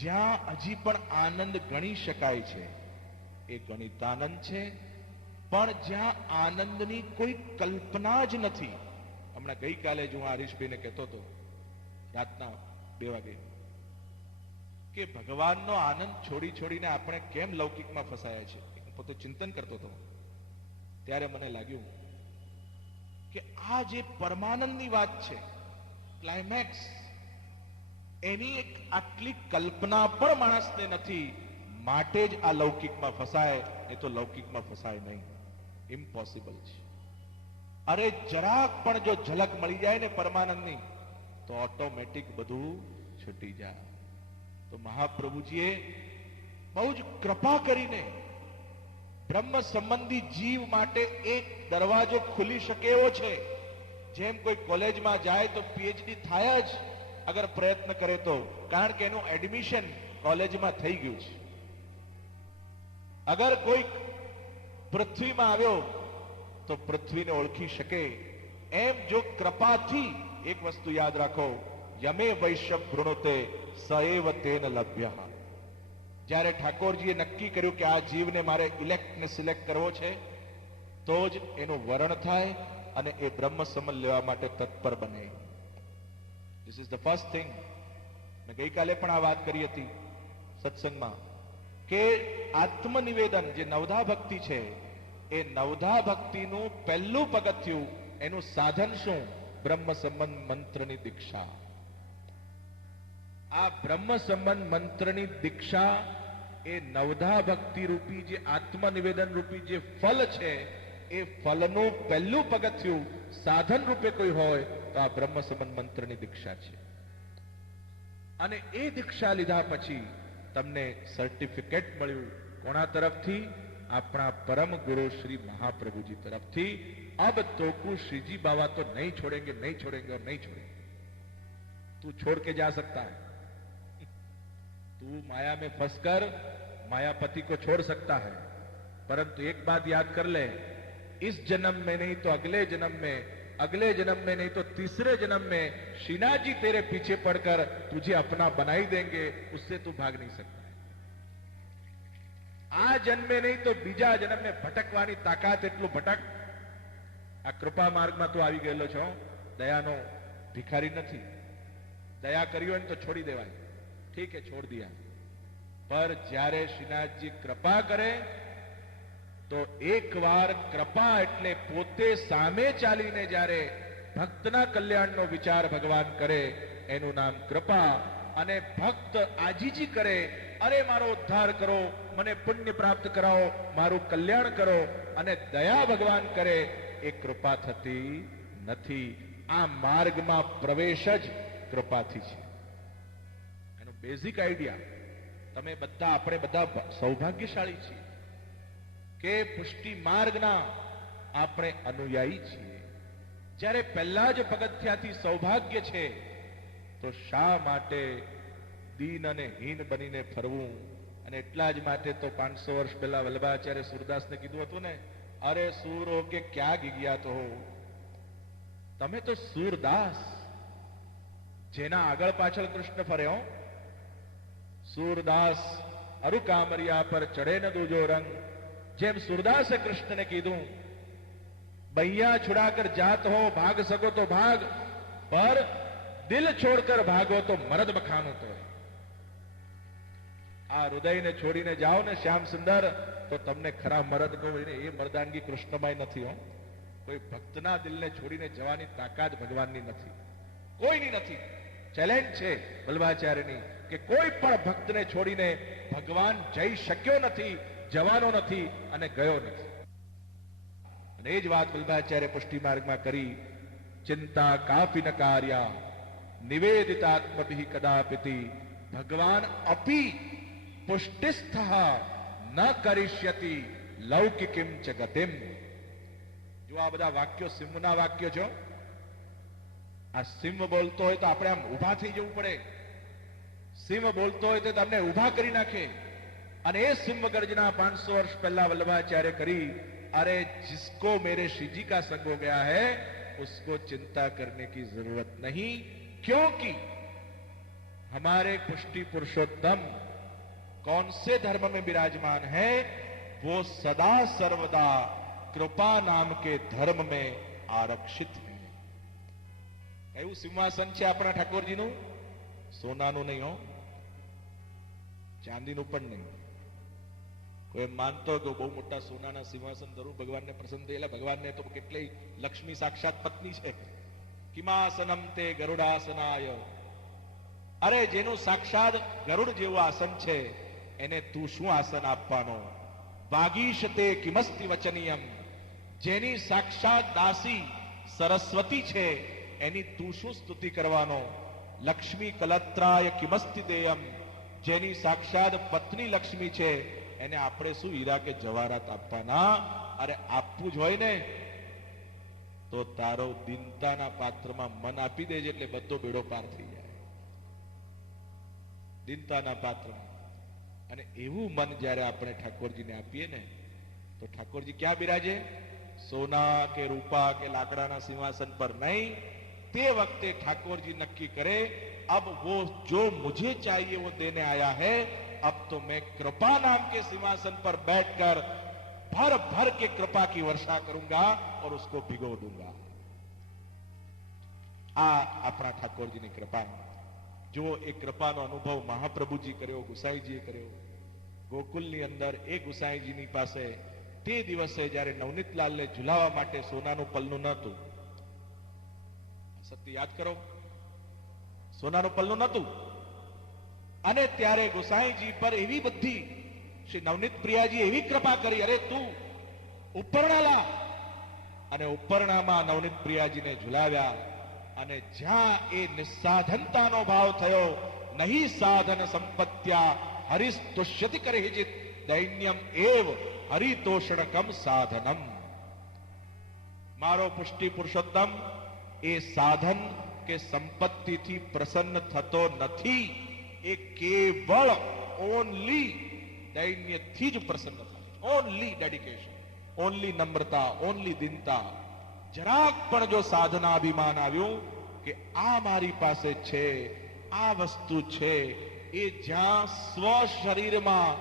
જ્યાં હજી પણ આનંદ ગણી શકાય છે, એ ગણિતાનંદ છે. પણ જ્યાં આનંદની કોઈ કલ્પના જ નથી. હમણાં ગઈકાલે જ હું હરીશભાઈને કહેતો હતો, રાતના 2 વાગે, કે ભગવાનનો આનંદ છોડી છોડીને આપણે કેમ લૌકિકમાં ફસાયા છે. હું પોતે ચિંતન કરતો હતો ત્યારે મને લાગ્યું કે આ જે પરમાનંદની વાત છે, ક્લાઇમેક્સ, એની એક આટલી કલ્પના પણ માણસને નથી, માટે જ આ લૌકિકમાં ફસાય, એ તો લૌકિકમાં ફસાય નહીં. ઇમ્પોસિબલ છે. અરે જરાક પણ જો ઝલક મળી જાય ને પરમાનંદની તો ઓટોમેટિક બધું છૂટી જાય. તો મહાપ્રભુજીએ બહુ જ કૃપા કરીને બ્રહ્મ સંબંધી જીવ માટે એક દરવાજો ખુલી શકે એવો છે. જેમ કોઈ કોલેજમાં જાય તો પીએચડી થાય જ અગર પ્રયત્ન કરે તો, કારણ કે એનું એડમિશન કોલેજમાં થઈ ગયું છે. અગર કોઈ પૃથ્વીમાં આવ્યો તો પૃથ્વીને ઓળખી શકે. એમ જો કૃપાથી, એક વસ્તુ યાદ રાખો, યમે વૈશ્ય ભૃણુતે સએવ તેન લભ્ય. જ્યારે ઠાકોરજીએ નક્કી કર્યું કે આ જીવને મારે ઇલેક્ટ ને સિલેક્ટ કરવો છે, તો જ એનું વરણ થાય અને એ બ્રહ્મ સમલ લેવા માટે તત્પર બને. This is the first thing. મેં ગઈકાલે પણ આ વાત કરી હતી સત્સંગમાં કે આત્મનિવેદન જે નવધા ભક્તિ છે, એ નવધા ભક્તિનું પહેલું પગથિયું, એનું સાધન શું? બ્રહ્મ સંબંધ મંત્રની દીક્ષા. આ બ્રહ્મ સંબંધ મંત્રની દીક્ષા એ નવધા ભક્તિ રૂપી જે આત્મનિવેદન રૂપી જે ફલ છે, એ ફલનું પહેલું પગથિયું સાધન રૂપે કોઈ હોય તો આ બ્રહ્મ સંબંધ મંત્રની દીક્ષા છે. અને એ દીક્ષા લીધા પછી તમને સર્ટિફિકેટ મળ્યું. કોના તરફથી? આપણા પરમ ગુરુ શ્રી મહાપ્રભુજી તરફથી. અબ તોકુ श्रीजी बाबा तो नहीं छोड़ेंगे, नहीं छोड़ेंगे और नहीं छोड़ेंगे. तू छोड़ के जा सकता है, तू माया में फंसकर मायापति को छोड़ सकता है, परंतु एक बात याद कर ले, इस जन्म में नहीं तो अगले जन्म में, अगले जन्म में नहीं तो तीसरे जन्म में शीना जी तेरे पीछे पड़कर तुझे अपना बनाई देंगे, उससे तू भाग नहीं सकता. આ જન્મે નહીં તો બીજા જન્મે ભટકવાની તાકાત એટલું ભટક. આ કૃપા માર્ગમાં તું આવી ગયેલો છો, દયાનો ભિખારી નથી. દયા કરી હોય ને તો છોડી દેવાય, ઠીક હે છોડ દિયા. પર જ્યારે શ્રીનાથજી કૃપા કરે તો એકવાર કૃપા એટલે પોતે સામે ચાલીને જ્યારે ભક્તના કલ્યાણનો વિચાર ભગવાન કરે એનું નામ કૃપા. અને ભક્ત આજીજી કરે, અરે મારો ઉદ્ધાર કરો, મને પુણ્ય પ્રાપ્ત કરાવો, મારું કલ્યાણ કરો, અને દયા ભગવાન કરે, એ કૃપા થતી નથી. આ માર્ગમાં પ્રવેશ જ કૃપાથી છે. એનો બેઝિક આઈડિયા તમે બધા, આપણે બધા સૌભાગ્યશાળી છીએ કે પુષ્ટિ માર્ગના આપણે અનુયાયી છીએ. જ્યારે પહેલા જ પગથિયાથી સૌભાગ્ય છે, તો શા માટે દીન અને હીન બનીને ફરવું? અને એટલા જ માટે તો 500 વર્ષ પહેલા વલ્લભાચાર્ય સૂરદાસને કીધું હતું ને, અરે સૂર હો કે ક્યાં ગી તો હો, તમે તો સૂરદાસ, જેના આગળ પાછળ કૃષ્ણ ફરે હો. સૂરદાસ અરુ કામરિયા પર ચડે ન દૂજો રંગ. જેમ સૂરદાસે કૃષ્ણને કીધું, બૈયા છુડાકર જાત હો, ભાગ સકો તો ભાગ, પર દિલ છોડકર ભાગો તો મરદ બખાનું તો. આ હૃદયને છોડીને જાઓ ને શ્યામ સુંદર, તો તમને ખરા મરદ કહો. એ મર્દાનગી કૃષ્ણમાં નથી હો. કોઈ ભક્તના દિલને છોડીને જવાની તાકાત ભગવાનની નથી, કોઈની નથી. ચેલેન્જ છે વલ્લભાચાર્યની કે કોઈ પણ ભક્તને છોડીને ભગવાન જઈ શક્યો નથી, જવાનો નથી અને ગયો નથી. અને એ જ વાત વલ્લભાચાર્ય પુષ્ટિ માર્ગમાં કરી. ચિંતા કાફી ન કાર્યા નિવેદિતાત્મભિ કદાપિતિ ભગવાન અપી પુષ્ટિસ્થ ન કરિષ્યતિ લૌકિકિમ ચ ગતિમ. જો આ બધા વાક્યો સિંહના વાક્યો છો. આ સિંહ બોલતો હોય તો આપણે આમ ઉભા થઈ જવું પડે. સિંહ બોલતો હોય તો તમને ઉભા કરી નાખે. અને એ સિંહ ગર્जना 500 વર્ષ પહેલા वल्लभाचार्य करी. अरे जिसको मेरे श्री जी का संग हो गया है उसको चिंता करने की जरूरत नहीं, क्योंकि हमारे पुष्टि पुरुषोत्तम कौन से धर्म में विराजमान है, वो सदा सर्वदा कृपा नाम के धर्म में आरक्षित है. એવું સિંહાસન છે આપણા ઠાકોરજીનું, સોનાનું નહીં હો. ચાંદીનું પણ નહીં. કોઈ એમ માનતો કે બહુ મોટા સોનાના સિંહાસન ધરું ભગવાનને પ્રસન્ન થયેલા. ભગવાનને તો કેટલી લક્ષ્મી સાક્ષાત પત્ની છે. કિમાસનમ તે ગરુડાસનાય. અરે જેનું સાક્ષાત ગરુડ જેવું આસન છે એને તું શું આસન આપવાનો? વાગીશ તે કિમસ્તિ વચનીયમ. જેની સાક્ષાત દાસી સરસ્વતી છે એની તું શું સ્તુતિ કરવાનો? લક્ષ્મી કલત્રાય કિમસ્તિ દેયમ. જેની સાક્ષાત પત્ની લક્ષ્મી છે એને આપણે શું હીરા કે જવાહરાત આપવાના? અરે આપવું જ હોય ને તો તારો દીનતાના પાત્રમાં મન આપી દેજે એટલે બધો બેડો પાર થઈ જાય. દીનતાના પાત્રમાં. અને એવું મન જ્યારે આપણે ઠાકોરજીને આપીએ ને તો ઠાકોરજી ક્યાં બિરાજે? સોના કે રૂપા કે લાકડાના સિંહાસન પર નહીં. તે વખતે ઠાકોરજી નક્કી કરે अब वो जो मुझे चाहिए वो देने आया है, अब तो मैं कृपा नाम के सिंहासन पर बैठकर भर भर के कृपा की वर्षा करूंगा और उसको भिगो दूंगा. આ આપણા ઠાકોરજીની કૃપા. જો એ કૃપાનો અનુભવ મહાપ્રભુજી કર્યો, ગુસાઈજીએ કર્યો. ગોકુલની અંદર એ ગુસાઈજીની પાસે તે દિવસે જ્યારે નવનીતલાલને ઝુલાવવા માટે સોનાનું પલ્લું નહોતું. સત્ય યાદ કરો, સોનાનું પલ્લું નહોતું. અને ત્યારે ગુસાઈજી પર એવી બધી શ્રી નવનીત પ્રિયાજી એવી કૃપા કરી, અરે તું ઉપરણા લા. અને ઉપરણામાં નવનીત પ્રિયાજીને ઝુલાવ્યા. અને જ્યાં એ નિસ્સાધનતાનો ભાવ થયો, નહીં સાધન સંપત્ત્યા હરિસ્તુષ્યતિ કરહિજિત દૈન્યમ એવ હરિતોષણકમ સાધનમ. મારો પુષ્ટિ પુરુષોત્તમ એ સાધન કે સંપત્તિથી પ્રસન્ન થતો નથી. એ કેવળ ઓનલી દૈન્યથી જ પ્રસન્ન થાય. ઓનલી ડેડિકેશન, ઓનલી નમ્રતા, ઓનલી દીનતા. જરાક પણ જો સાધનાભિમાન આવ્યું કે આ મારી પાસે છે, આ વસ્તુ છે, એ જ્યાં સ્વ શરીરમાં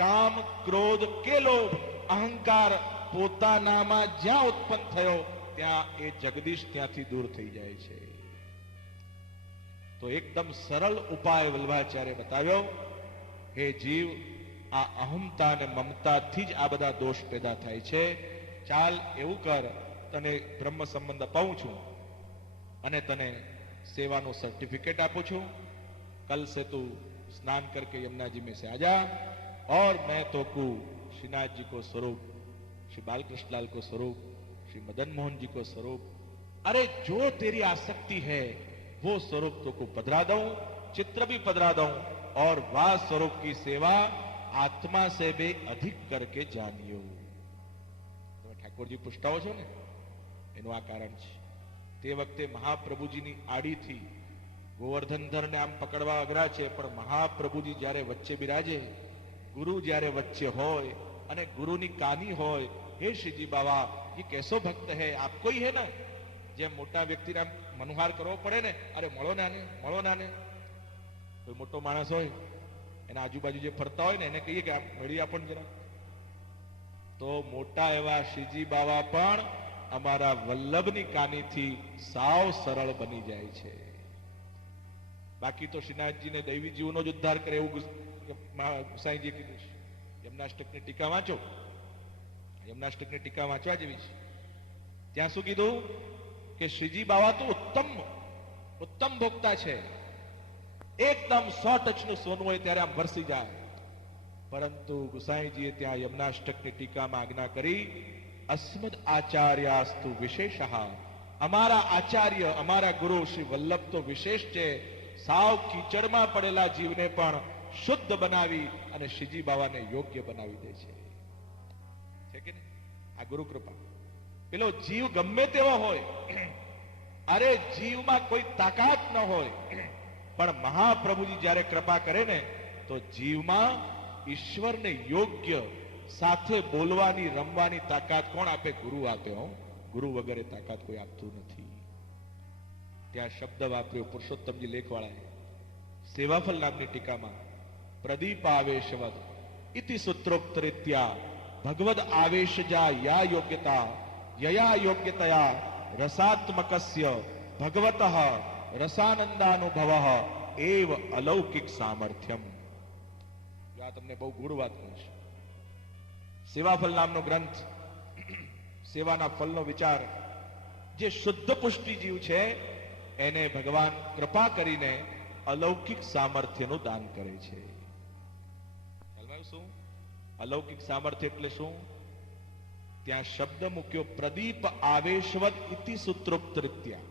કામ, ક્રોધ કે લોભ, અહંકાર પોતાનામાં જ્યાં ઉત્પન્ન થયો ત્યાં એ જગદીશ ત્યાંથી દૂર થઈ જાય છે. તો એકદમ સરળ ઉપાય વલ્લભાચાર્ય બતાવ્યો. હે જીવ, આ અહમતા અને મમતાથી જ આ બધા દોષ પેદા થાય છે. ચાલ એવું કર, તને બ્રહ્મ સંબંધ અપાવું છું અને તને સેવાનું સર્ટિफिकेट આપું છું. कल से तू स्नान करके यमुना जी में से आ जा और मैं तो को श्रीनाथ जी को स्वरूप, श्री बालकृष्णलाल को स्वरूप, श्री मदन मोहन जी को स्वरूप, अरे जो तेरी आसक्ति है वो स्वरूप तो को पधरा दूं, चित्र भी पधरा दूं और वह स्वरूप की सेवा आत्मा से भी अधिक करके जानियो. ठाकुर जी पूछता हो ने એનું આ કારણ છે. તે વખતે મહાપ્રભુજીની આડીથી ગોવર્ધનધરને આમ પકડવા અઘરા છે, પણ મહાપ્રભુજી જ્યારે વચ્ચે બિરાજે, ગુરુ જ્યારે વચ્ચે હોય અને ગુરુની કાની હોય, હે શ્રીજી બાબા ये कैसो भक्त है, आपको ही है ना. જેમ મોટા વ્યક્તિને આમ મનુહાર કરવો પડે ને, અરે મળો ને આને, મળો ને આને. કોઈ મોટો માણસ હોય એના આજુબાજુ જે ફરતા હોય ને એને કહીએ કે આપ મળી આપણ જરા, તો મોટા એવા શ્રીજી બાબા પણ અમારા વલ્લભની કાનીથી સાવ સરળ બની જાય છે. બાકી તો શ્રીનાથજીને દૈવી જીવનો જ ઉદ્ધાર કરે એવું ગુસાઈજીએ કીધું છે. યમનાષ્ટકની ટીકા વાંચો, યમનાષ્ટકની ટીકા વાંચવા જેવી છે. ત્યાં શું કીધું કે શ્રીજી બાબા તો ઉત્તમ ભોગતા છે. એકદમ 100% સોનું હોય ત્યારે આમ વરસી જાય. પરંતુ ગુસાઈજીએ ત્યાં યમનાષ્ટકની ટીકામાં આજ્ઞા કરી, અસ્મદ આચાર્યાસ્તુ વિશેષઃ, અમારા આચાર્ય, અમારા ગુરુ શ્રી વલ્લભ તો વિશેષ છે. સાવ કીચડમાં પડેલા જીવને પણ શુદ્ધ બનાવી અને શ્રીજી બાબાને યોગ્ય બનાવી દે છે. છે કે નહીં? આ ગુરુ કૃપા. પેલો જીવ ગમે તેવો હોય, અરે જીવમાં કોઈ તાકાત ન હોય, પણ મહાપ્રભુજી જ્યારે કૃપા કરે ને તો જીવમાં ઈશ્વરને યોગ્ય સાથે બોલવાની, રમવાની તાકાત કોણ આપે? ગુરુ આપે. હો, ગુરુ વગરે તાકાત કોઈ આપતું નથી. ત્યાં શબ્દ વાપર્યો પુરુષોત્તમજી લેખવાળાએ સેવાફલ નામની ટીકામાં, પ્રદીપ આવેશવદ ઇતિ સૂત્રોક્ત રીત્યા ભગવદ આવેશજા યા યોગ્યતા યયા યોગ્યતયા રસાત્મકસ્ય ભગવતઃ રસાનંદાનુભવઃ એવ અલૌકિક સામર્થ્યમ. આ તમને બહુ ગૂઢ વાત કહીશ. સેવાફલ નામનો ગ્રંથ, સેવાના ફલનો વિચાર, જે શુદ્ધ પુષ્ટિ જીવ છે એને ભગવાન કૃપા કરીને અલૌકિક સામર્થ્યનું દાન કરે છે. શું અલૌકિક સામર્થ્ય એટલે શું? ત્યાં શબ્દ મૂક્યો પ્રદીપ આવેશવદ ઇતિ સૂત્રોક્તરીત્યા.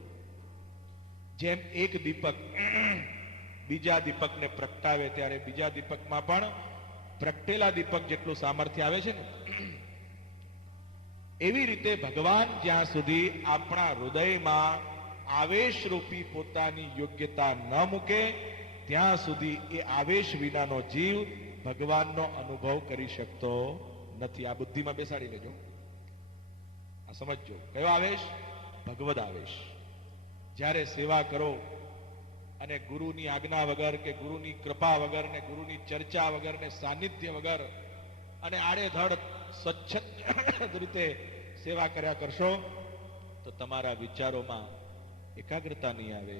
જેમ એક દીપક બીજા દીપકને પ્રગટાવે ત્યારે બીજા દીપકમાં પણ પ્રગટેલા દીપક જેટલું સામર્થ્ય આવે છે ને, એવી રીતે ભગવાન જ્યાં સુધી આપણા હૃદયમાં આવેશરૂપી પોતાની યોગ્યતા ન મૂકે ત્યાં સુધી એ આવેશ વિનાનો જીવ ભગવાનનો અનુભવ કરી શકતો નથી. આ બુદ્ધિમાં બેસાડી લેજો, આ સમજજો. કયો આવેશ? ભગવદ આવેશ. જ્યારે સેવા કરો અને ગુરુની આજ્ઞા વગર કે ગુરુની કૃપા વગર ને ગુરુની ચર્ચા વગર ને સાનિધ્ય વગર અને આડેધડ સ્વચ્છંદ રીતે સેવા કર્યા કરશો તો તમારા વિચારોમાં એકાગ્રતા નહીં આવે.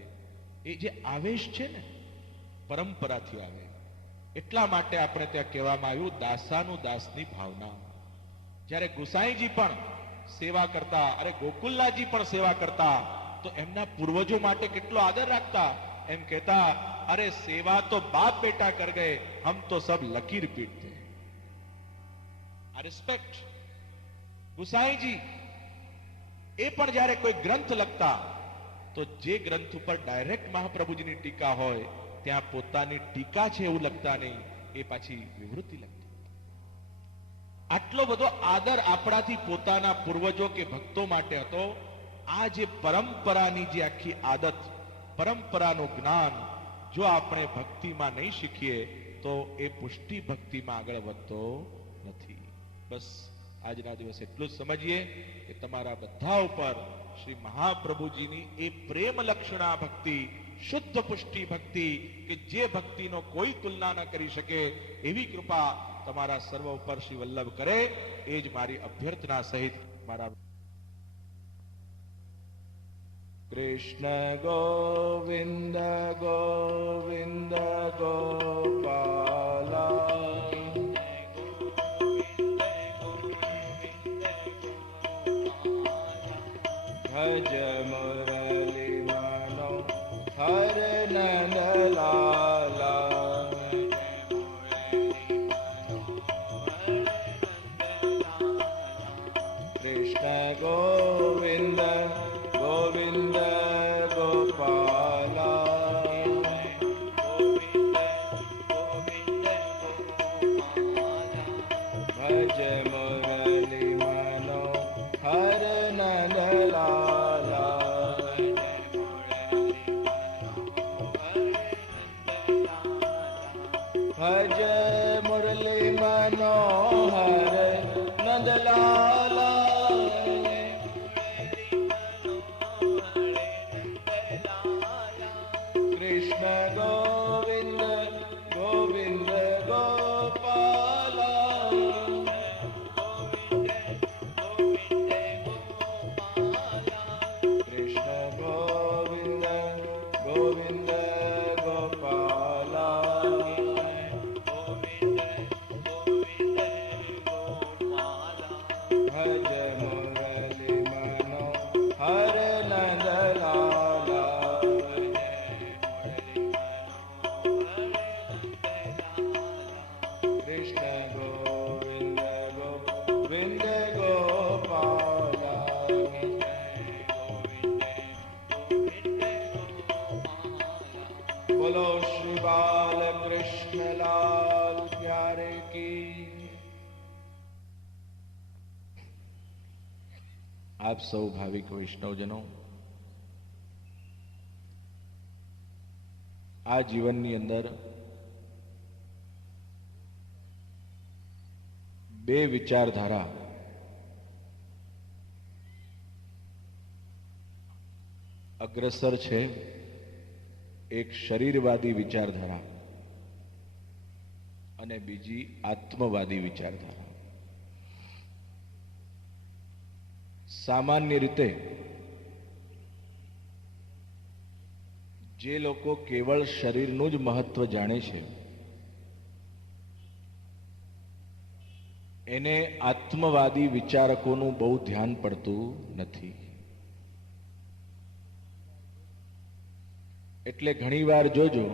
એ જે આવેશ છે ને પરંપરાથી આવે. એટલા માટે આપણે ત્યાં કહેવામાં આવ્યું દાસાનું દાસની ભાવના. જ્યારે ગુસાઈજી પણ સેવા કરતા, અરે ગોકુલનાથજી પણ સેવા કરતા, તો એમના પૂર્વજો માટે કેટલો આદર રાખતા. એમ કહેતા, અરે સેવા તો બાપ બેટા કર ગયે, હમ તો સબ લકીર પીટતે. આ રિસ્પેક્ટ. ગુસાઈજી એ પણ જ્યારે કોઈ ગ્રંથ લખતા તો જે ગ્રંથ ઉપર ડાયરેક્ટ મહાપ્રભુજીની ટીકા હોય ત્યાં પોતાની ટીકા છે એવું લખતા નહીં, એ પાછી વિવૃત્તિ લખતા. આટલો બધો આદર આપણાથી પોતાના પૂર્વજો કે ભક્તો માટે હતો. આ જે પરંપરાની જે આખી આદત, પરંપરાનું જ્ઞાન જો આપણે ભક્તિમાં નહીં શીખીએ તો એ પુષ્ટિ ભક્તિમાં આગળ વધતો નથી. બસ આજના દિવસે એટલું જ સમજીએ કે તમારા બધા ઉપર શ્રી મહાપ્રભુજીની એ પ્રેમ લક્ષણા ભક્તિ, શુદ્ધ પુષ્ટિ ભક્તિ, કે જે ભક્તિનો કોઈ તુલના ન કરી શકે એવી કૃપા તમારા સર્વ ઉપર શ્રી વલ્લભ કરે, એ જ મારી અભ્યર્થના સહિત મારા કૃષ્ણ ગોવિંદ ગોવિંદ ગોપાલા ભજ મુરલી મનો હર નંદલાલા. કૃષ્ણ ગોવિંદ ગોવિંદ ગોપાલા ભજ મુરલી મનો હર નંદલાલા. ભજ મુરલી મનોહર નંદલાલા. કૃષ્ણ ગોવિંદ ગોવિંદ ગોપાલા કૃષ્ણ ગોવિંદ ગોવિંદ ગોપાલા ભજ મુરલી મનો હર નંદલાલા. કૃષ્ણ ગોવિંદ ગોવિંદ ગોપાલા બોલો શ્રી બાલકૃષ્ણ લાલ પ્યારે કી. આપ સૌ ભાવિક વૈષ્ણવજનો, આ જીવનની અંદર બે વિચારધારા અગ્રસર છે. એક શરીરવાદી વિચારધારા અને બીજી આત્મવાદી વિચારધારા. સામાન્ય રીતે જે લોકો કેવળ શરીરનું જ મહત્વ જાણે છે એને આત્મવાદી વિચારકોનું બહુ ધ્યાન પડતું નથી. એટલે ઘણીવાર જોજો,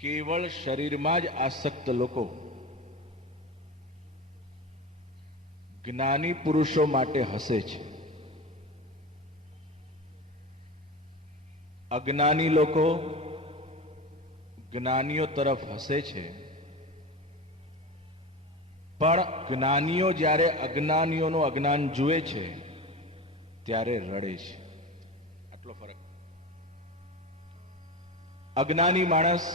કેવળ શરીરમાં જ આસક્ત લોકો જ્ઞાની પુરુષો માટે હસે છે. અજ્ઞાની લોકો જ્ઞાનીઓ તરફ હસે છે, પણ જ્ઞાનીઓ જ્યારે અજ્ઞાનીઓનું અજ્ઞાન જુએ છે ત્યારે રડે છે. આટલો ફરક. અજ્ઞાની માણસ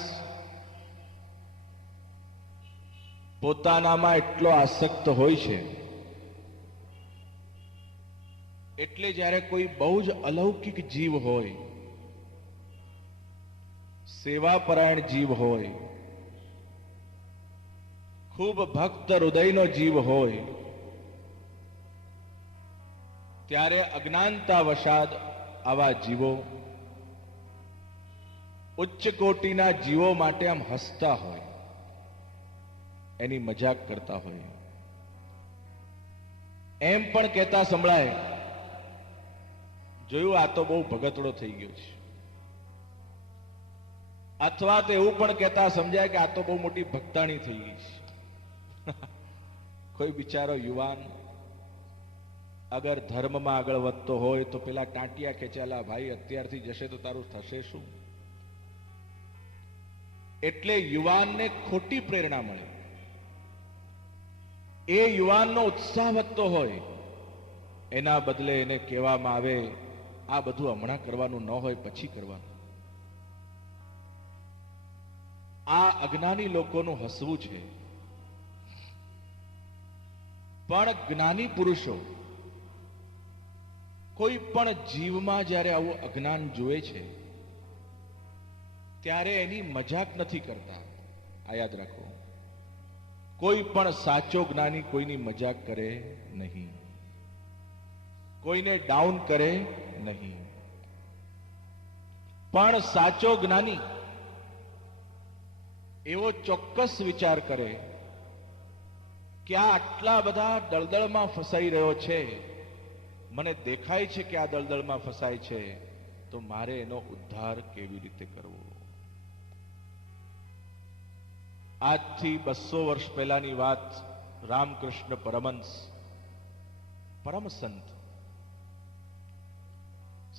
પોતાનામાં એટલો આસક્ત હોય છે, એટલે જ્યારે કોઈ બહુ જ અલૌકિક જીવ હોય, સેવાપરાયણ જીવ હોય, ખૂબ ભક્ત હૃદયનો જીવ હોય, ત્યારે અજ્ઞાનતા વશાત આવા જીવો ઉચ્ચ કોટીના જીવો માટે આમ હસતા હોય, એની મજાક કરતા હોય. એમ પણ કહેતા સંભળાય, જોયું આ તો બહુ ભગતડો થઈ ગયો છે. અથવા તો એવું પણ કહેતા સમજાય કે આ તો બહુ મોટી ભક્તાણી થઈ ગઈ છે. કોઈ બિચારો યુવાન અગર ધર્મમાં આગળ વધતો હોય તો પેલા ટાંટિયા ખેંચાલા, ભાઈ અત્યારથી જશે તો તારું થશે શું? એટલે યુવાનને ખોટી પ્રેરણા મળે. એ યુવાનનો ઉત્સાહ વધતો હોય, એના બદલે એને કહેવામાં આવે આ બધું હમણાં કરવાનું ન હોય, પછી કરવાનું. આ અજ્ઞાની લોકોનું હસવું છે. પણ જ્ઞાની પુરુષો કોઈ પણ જીવમાં જ્યારે આવું અજ્ઞાન જુએ છે ત્યારે એની મજાક નથી કરતા. આ યાદ રાખો, કોઈ પણ સાચો જ્ઞાની કોઈની મજાક કરે નહીં, કોઈને ડાઉન કરે નહીં. પણ સાચો જ્ઞાની એવો ચોક્કસ વિચાર કરે કે આ આટલા બધા દળદળમાં ફસાઈ રહ્યો છે, મને દેખાય છે કે આ દળદળમાં ફસાય છે, તો મારે એનો ઉદ્ધાર કેવી રીતે કરવો? આજથી 200 વર્ષ પહેલાની વાત. રામકૃષ્ણ પરમહંસ, પરમ સંત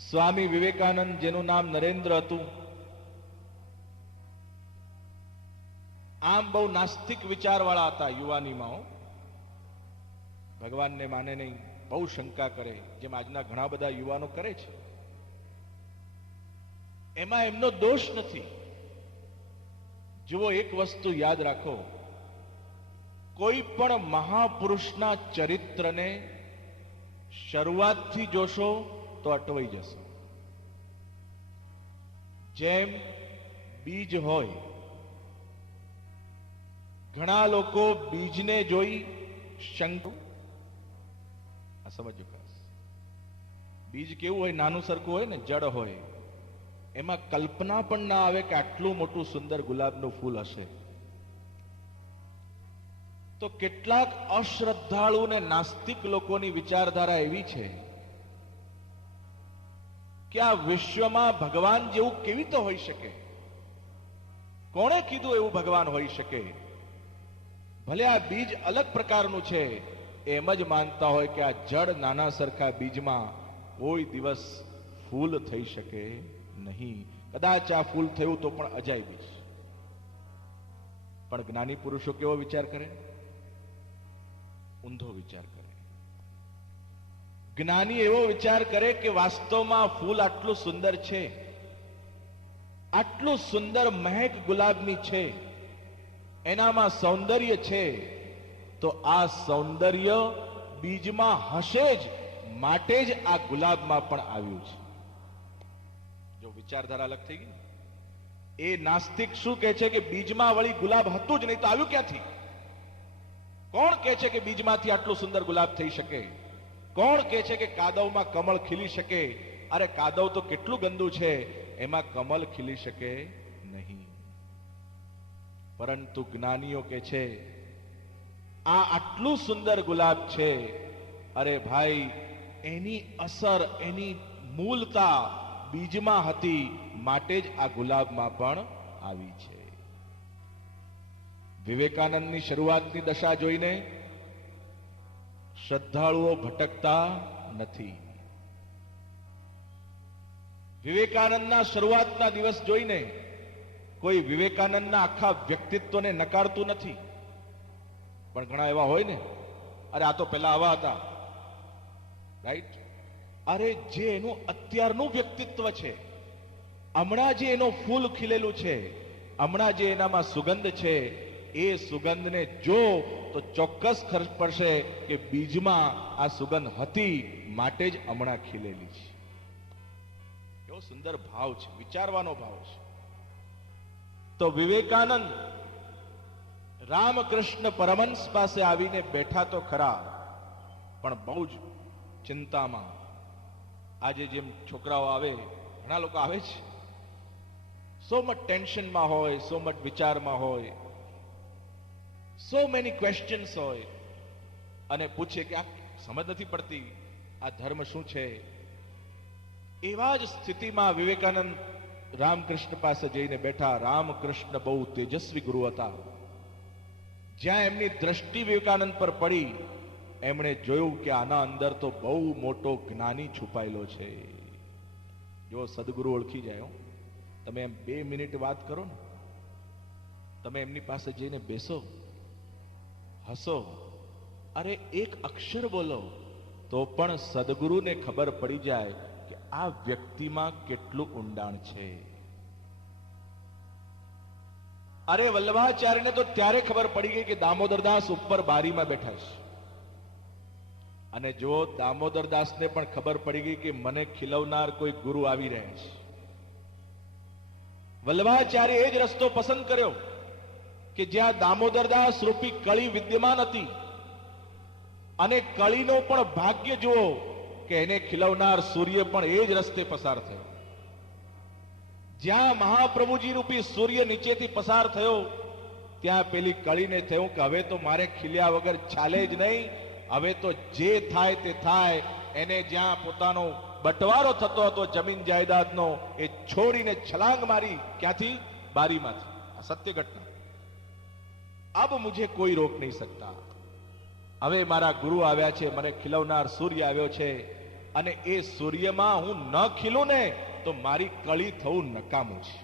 સ્વામી વિવેકાનંદ, જેનું નામ નરેન્દ્ર હતું, આમ બહુ નાસ્તિક વિચારવાળા હતા યુવાનીમાં. ભગવાનને માને નહીં, બહુ શંકા કરે, જેમ આજના ઘણા બધા યુવાનો કરે છે. એમાં એમનો દોષ નથી. જુઓ, એક વસ્તુ યાદ રાખો, કોઈ પણ મહાપુરુષના ચરિત્રને શરૂઆતથી જોશો તો અટવાઈ જશે. જેમ બીજ હોય, ઘણા લોકો બીજને જોઈ શંકુ. આ સમજો ખાસ. બીજ કેવું હોય? નાનું સરખું હોય ને, જડ હોય. એમાં કલ્પના પણ ના આવે કે આટલું મોટું સુંદર ગુલાબનું ફૂલ હશે. તો કેટલાક અશ્રદ્ધાળુ ને નાસ્તિક લોકોની વિચારધારા એવી છે કે આ વિશ્વમાં ભગવાન જેવું કેવી રીતે હોઈ શકે? કોણે કીધું એવું ભગવાન હોઈ શકે? ભલે આ બીજ અલગ પ્રકારનું છે, એમ જ માનતા હોય કે આ જડ નાના સરખા બીજમાં કોઈ દિવસ ફૂલ થઈ શકે નહીં. કદાચ આ ફૂલ થયું તો પણ અજાયબી છે. પણ જ્ઞાની પુરુષો કેવો વિચાર કરે? ઊંધો વિચાર કરે. જ્ઞાની એવો વિચાર કરે કે વાસ્તવમાં ફૂલ આટલું સુંદર છે, આટલું સુંદર મહેક ગુલાબની છે, એનામાં સૌંદર્ય છે, તો આ સૌંદર્ય બીજમાં હશે જ, માટે જ આ ગુલાબમાં પણ આવ્યું છે. જો વિચારધારા અલગ થઈ ગઈ. એ નાસ્તિક શું કહે છે કે બીજમાં વળી ગુલાબ હતું જ નહીં તો આવ્યું ક્યાંથી? કોણ કહે છે કે બીજમાંથી આટલું સુંદર ગુલાબ થઈ શકે? કોણ કહે છે કે કાદવમાં કમળ ખીલી શકે? અરે કાદવ તો કેટલું ગંદુ છે, એમાં કમળ ખીલી શકે નહીં. પરંતુ જ્ઞાનીઓ કે છે આ આટલું સુંદર ગુલાબ છે, અરે ભાઈ એની અસર, એની મૂળતા બીજમાં હતી, માટે જ આ ગુલાબમાં પણ આવી છે. વિવેકાનંદની શરૂઆતની દશા જોઈને શ્રદ્ધાળુઓ ભટકતા નથી. વિવેકાનંદના શરૂઆતના દિવસ જોઈને કોઈ વિવેકાનંદના આખા વ્યક્તિત્વને નકારતું નથી. પણ ઘણા એવા હોય ને, અરે આ તો પેલા આવા હતા, રાઈટ? અરે જે એનું અત્યારનું વ્યક્તિત્વ છે, હમણાં જે એનો ફૂલ ખીલેલું છે, હમણાં જે એનામાં સુગંધ છે, એ સુગંધને જો તો ચોક્કસ ખર્ચ પડશે કે બીજમાં આ સુગંધ હતી, માટે જ હમણાં ખીલેલી છે. એવો સુંદર ભાવ છે, વિચારવાનો ભાવ છે. તો વિવેકાનંદ રામકૃષ્ણ પરમહંસ પાસે આવીને બેઠા તો ખરા, પણ બહુ જ ચિંતામાં. આજે જેમ છોકરાઓ આવે, ઘણા લોકો આવે છે, સો મચ ટેન્શનમાં હોય, સો મચ વિચારમાં હોય, સો મેની ક્વેશ્ચન્સ હોય, અને પૂછે કે આ સમજ નથી પડતી, આ ધર્મ શું છે. એવા જ સ્થિતિમાં વિવેકાનંદ રામકૃષ્ણ પાસે જઈને બેઠા. રામકૃષ્ણ બહુ તેજસ્વી ગુરુ હતા. જ્યાં એમની દ્રષ્ટિ વિવેકાનંદ પર પડી, એમણે જોયું કે આના અંદર તો બહુ મોટો જ્ઞાની છુપાયેલો છે. જો સદગુરુ ઓળખી જાય, તમે એમ 2 મિનિટ વાત કરો ને, તમે એમની પાસે જઈને બેસો, હસો, અરે એક અક્ષર બોલો, તો પણ સદગુરુને ખબર પડી જાય કે આ વ્યક્તિમાં કેટલું ઊંડાણ છે. અરે વલ્લભાચાર્યને તો ત્યારે ખબર પડી ગઈ કે દામોદરદાસ ઉપર બારીમાં બેઠા છે. અને જો દામોદરદાસને પણ ખબર પડી ગઈ કે મને ખીલવનાર કોઈ ગુરુ આવી રહ્યા છે. વલ્લભાચાર્ય એ જ રસ્તો પસંદ કર્યો કે જ્યાં દામોદરદાસ રૂપી કળી વિદ્યમાન હતી, અને કળીનો પણ ભાગ્ય જુઓ કે એને ખીલવનાર સૂર્ય પણ એ જ રસ્તે પસાર થયો. જ્યાં મહાપ્રભુજી રૂપી સૂર્ય નીચેથી પસાર થયો, ત્યાં પેલી કળીને થયું કે હવે તો મારે ખીલ્યા વગર ચાલે જ નહીં, હવે તો જે થાય તે થાય. એને જ્યાં પોતાનો બટવારો થતો હતો જમીન જાયદાદનો, એ છોડીને છલાંગ મારી. ક્યાંથી? બારીમાંથી. આ સત્ય ઘટના. અબ મુझे કોઈ રોક નહીં सकता. હવે મારા ગુરુ આવ્યા છે, મને ખીલવનાર સૂર્ય આવ્યો છે, અને એ સૂર્યમાં હું ન ખીલું ને તો મારી કળી થવું નકામું છે.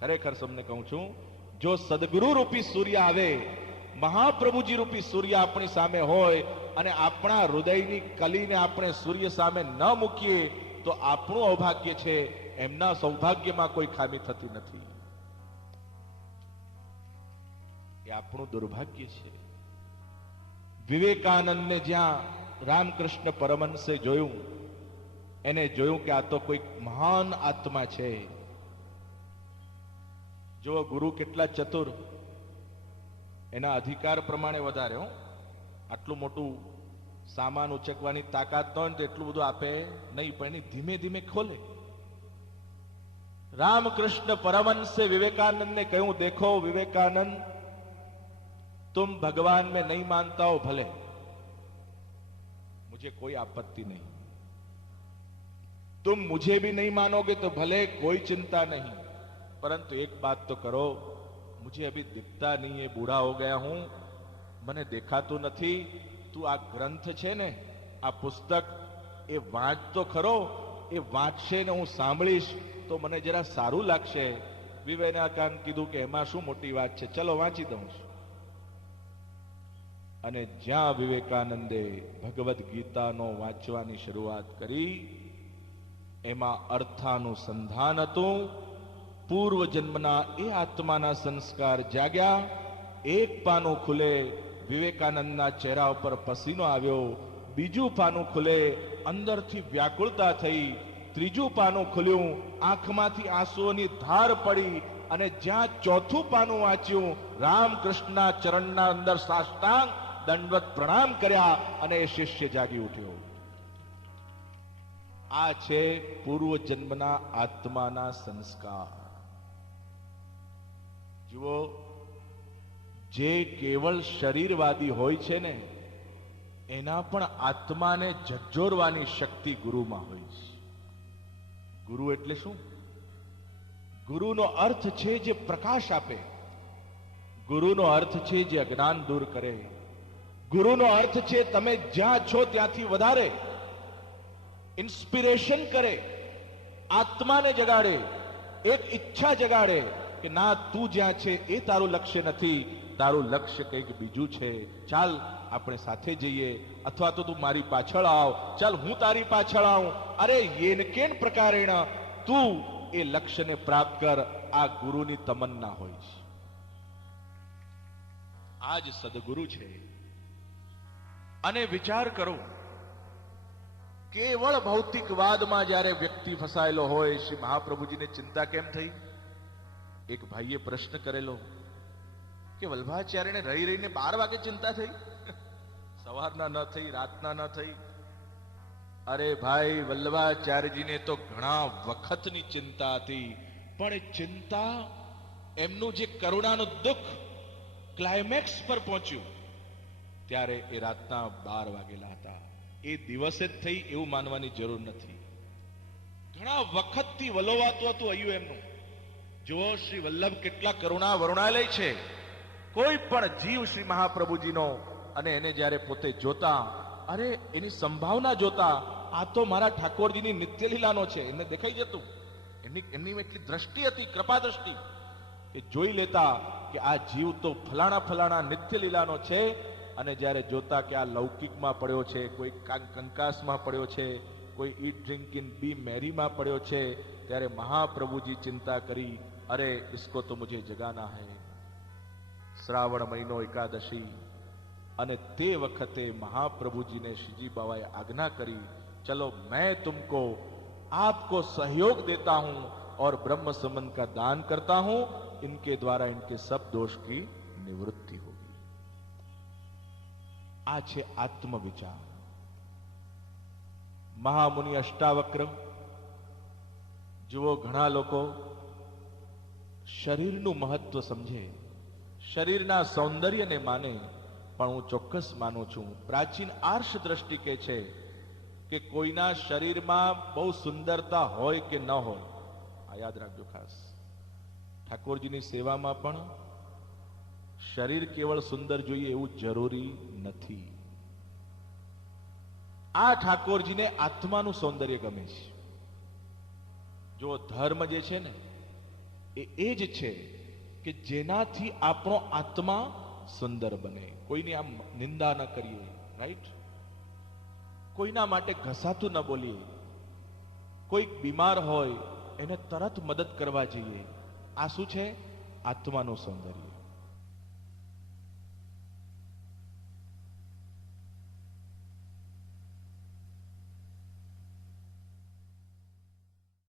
ખરેખર તમને કહું છું, જો સદગુરુ રૂપી સૂર્ય આવે, મહાપ્રભુજી રૂપી સૂર્ય આપણી સામે હોય, અને આપણા હૃદયની કલીને આપણે સૂર્ય સામે ન મૂકીએ, તો આપણું અભાગ્ય છે. એમના સૌભાગ્યમાં કોઈ ખામી થતી નથી. એ આપણું દુર્ભાગ્ય છે. વિવેકાનંદને જ્યાં રામકૃષ્ણ પરમહંસે જોયું, એને જોયું કે આ તો કોઈક મહાન આત્મા છે. જો ગુરુ કેટલા ચતુર, એના અધિકાર પ્રમાણે વધારે. આટલું મોટું સામાન ઉચકવાની તાકાત ન હોય તો એટલું બધું આપે નહીં, પણ એની ધીમે ધીમે ખોલે. રામકૃષ્ણ પરમહંસે વિવેકાનંદને કહ્યું, देखो विवेकानंद, तुम भगवान में नहीं मानता हो भले, मुझे कोई आपत्ति नहीं. तुम मुझे भी नहीं मानोगे तो भले, कोई चिंता नहीं, परंतु एक बात तो करो, मुझे अभी दिखता नहीं है, बूढ़ा हो गया हूं, મને દેખાતું નથી. તું આ ગ્રંથ છે ને, આ પુસ્તક, એ વાંચ તો ખરો. એ વાંચશે ને હું સાંભળીશ તો મને જરા સારું લાગશે. વિવેકાનંદ કીધું કે એમાં શું મોટી વાત છે, ચલો વાંચી દઉં છું. અને જ્યાં વિવેકાનંદે ભગવદ્ ગીતાનો વાંચવાની શરૂઆત કરી, એમાં અર્થાનુસંધાન હતું. પૂર્વ જન્મના એ આત્માના સંસ્કાર જાગ્યા. એક પાનું ખુલે, વિવેકાનંદના ચહેરા ઉપર પસીનો આવ્યો. બીજું પાનું ખુલે, અંદરથી વ્યાકુળતા થઈ. ત્રીજું પાનું ખુલ્યું, આંખમાંથી આંસુઓની ધાર પડી. અને જ્યાં ચોથું પાનું વાંચ્યું, રામકૃષ્ણના ચરણના અંદર સાષ્ટાંગ દંડવત પ્રણામ કર્યા, અને એ શિષ્ય જાગી ઉઠ્યો. આ છે પૂર્વ જન્મના આત્માના સંસ્કાર. જુઓ, જે કેવળ શરીરવાદી હોય છે ને એના પણ આત્માને ઝકઝોરવાની શક્તિ ગુરુમાં હોય છે. ગુરુ એટલે શું? ગુરુનો અર્થ છે જે પ્રકાશ આપે. ગુરુનો અર્થ છે જે અજ્ઞાન દૂર કરે. ગુરુનો અર્થ છે તમે જ્યાં છો ત્યાંથી વધારે ઇન્સ્પિરેશન કરે, આત્માને જગાડે, એક ઈચ્છા જગાડે કે ના, તું જ્યાં છે એ તારું લક્ષ્ય નથી, તારું લક્ષ્ય કંઈક બીજું છે. ચાલ આપણે સાથે જઈએ, અથવા તો તું મારી પાછળ આવ, ચાલ હું તારી પાછળ આવું. અરે યેન કેન પ્રકારેણ તું એ લક્ષ્યને પ્રાપ્ત કર. આ ગુરુની તમન્ના હોય છે. આ જ સદગુરુ છે. અને વિચાર કરો, કેવળ ભૌતિકવાદમાં જ્યારે વ્યક્તિ ફસાયેલો હોય, શ્રી મહાપ્રભુજીને ચિંતા કેમ થઈ? એક ભાઈએ પ્રશ્ન કરેલો કે વલ્ભાચાર્યને રહી રહીને 12 વાગે ચિંતા થઈ, સવારના ન થઈ, રાતના ન થઈ. અરે ભાઈ, વલ્લભાચાર્યજીને તો ઘણા વખતની ચિંતા હતી, પણ એ ચિંતા, એમનું જે કરુણાનું દુઃખ ક્લાઇમેક્સ પર પહોંચ્યું ત્યારે એ રાતના 12 વાગેલા હતા. એ દિવસે જ થઈ એવું માનવાની જરૂર નથી. ઘણા વખતથી વલોવાતું હતું અહીંયા એમનું. જુઓ શ્રી વલ્લભ કેટલા કરુણા વરુણાલય છે. કોઈ પણ જીવ શ્રી મહાપ્રભુજીનો અને એને જ્યારે પોતે જોતા, અરે એની સંભાવના જોતા, આ તો મારા ઠાકોરજીની નિત્ય લીલાનો છે, એને દેખાઈ જતું. એમની એટલી દ્રષ્ટિ હતી, કૃપા દ્રષ્ટિ, કે જોઈ લેતા કે આ જીવ તો ફલાણા ફલાણા નિત્ય લીલાનો છે. અને જ્યારે જોતા કે આ લૌકિકમાં પડ્યો છે, કોઈ કંકાસમાં પડ્યો છે, કોઈ ઈટ ડ્રિંક ઇન બી મેરીમાં પડ્યો છે, ત્યારે મહાપ્રભુજી ચિંતા કરી, અરે इसको तो मुझे जगाना है. શ્રાવણ મહિનો એકાદશી, અને તે વખતે મહાપ્રભુજીને શ્રીજી બાબાએ આજ્ઞા કરી, ચલો मैं तुमको आपको सहयोग देता हूं और ब्रह्म संबंध का दान करता हूं, इनके द्वारा इनके सब दोष की निवृत्ति होगी. આ છે આત્મવિચાર. મહામુનિ અષ્ટાવક્ર. જુઓ, ઘણા લોકો શરીરનું મહત્વ સમજે, શરીરના સૌંદર્યને માને, પણ હું ચોક્કસ માનું છું, પ્રાચીન આર્ષ દ્રષ્ટિ કહે છે કે કોઈના શરીરમાં બહુ સુંદરતા હોય કે ન હોય, આ યાદ રાખજો ખાસ. ઠાકોરજીની સેવામાં પણ શરીર કેવળ સુંદર જોઈએ એવું જરૂરી નથી. આ ઠાકોરજીને આત્માનું સૌંદર્ય ગમે છે. જો ધર્મ જે છે ને એ જ છે કે જેનાથી આપણો આત્મા સુંદર બને. કોઈની આમ નિંદા ન કરીએ, રાઈટ? કોઈના માટે ઘસાતું ન બોલીએ. કોઈક બીમાર હોય એને તરત મદદ કરવા જઈએ. આ શું છે? આત્માનું સૌંદર્ય.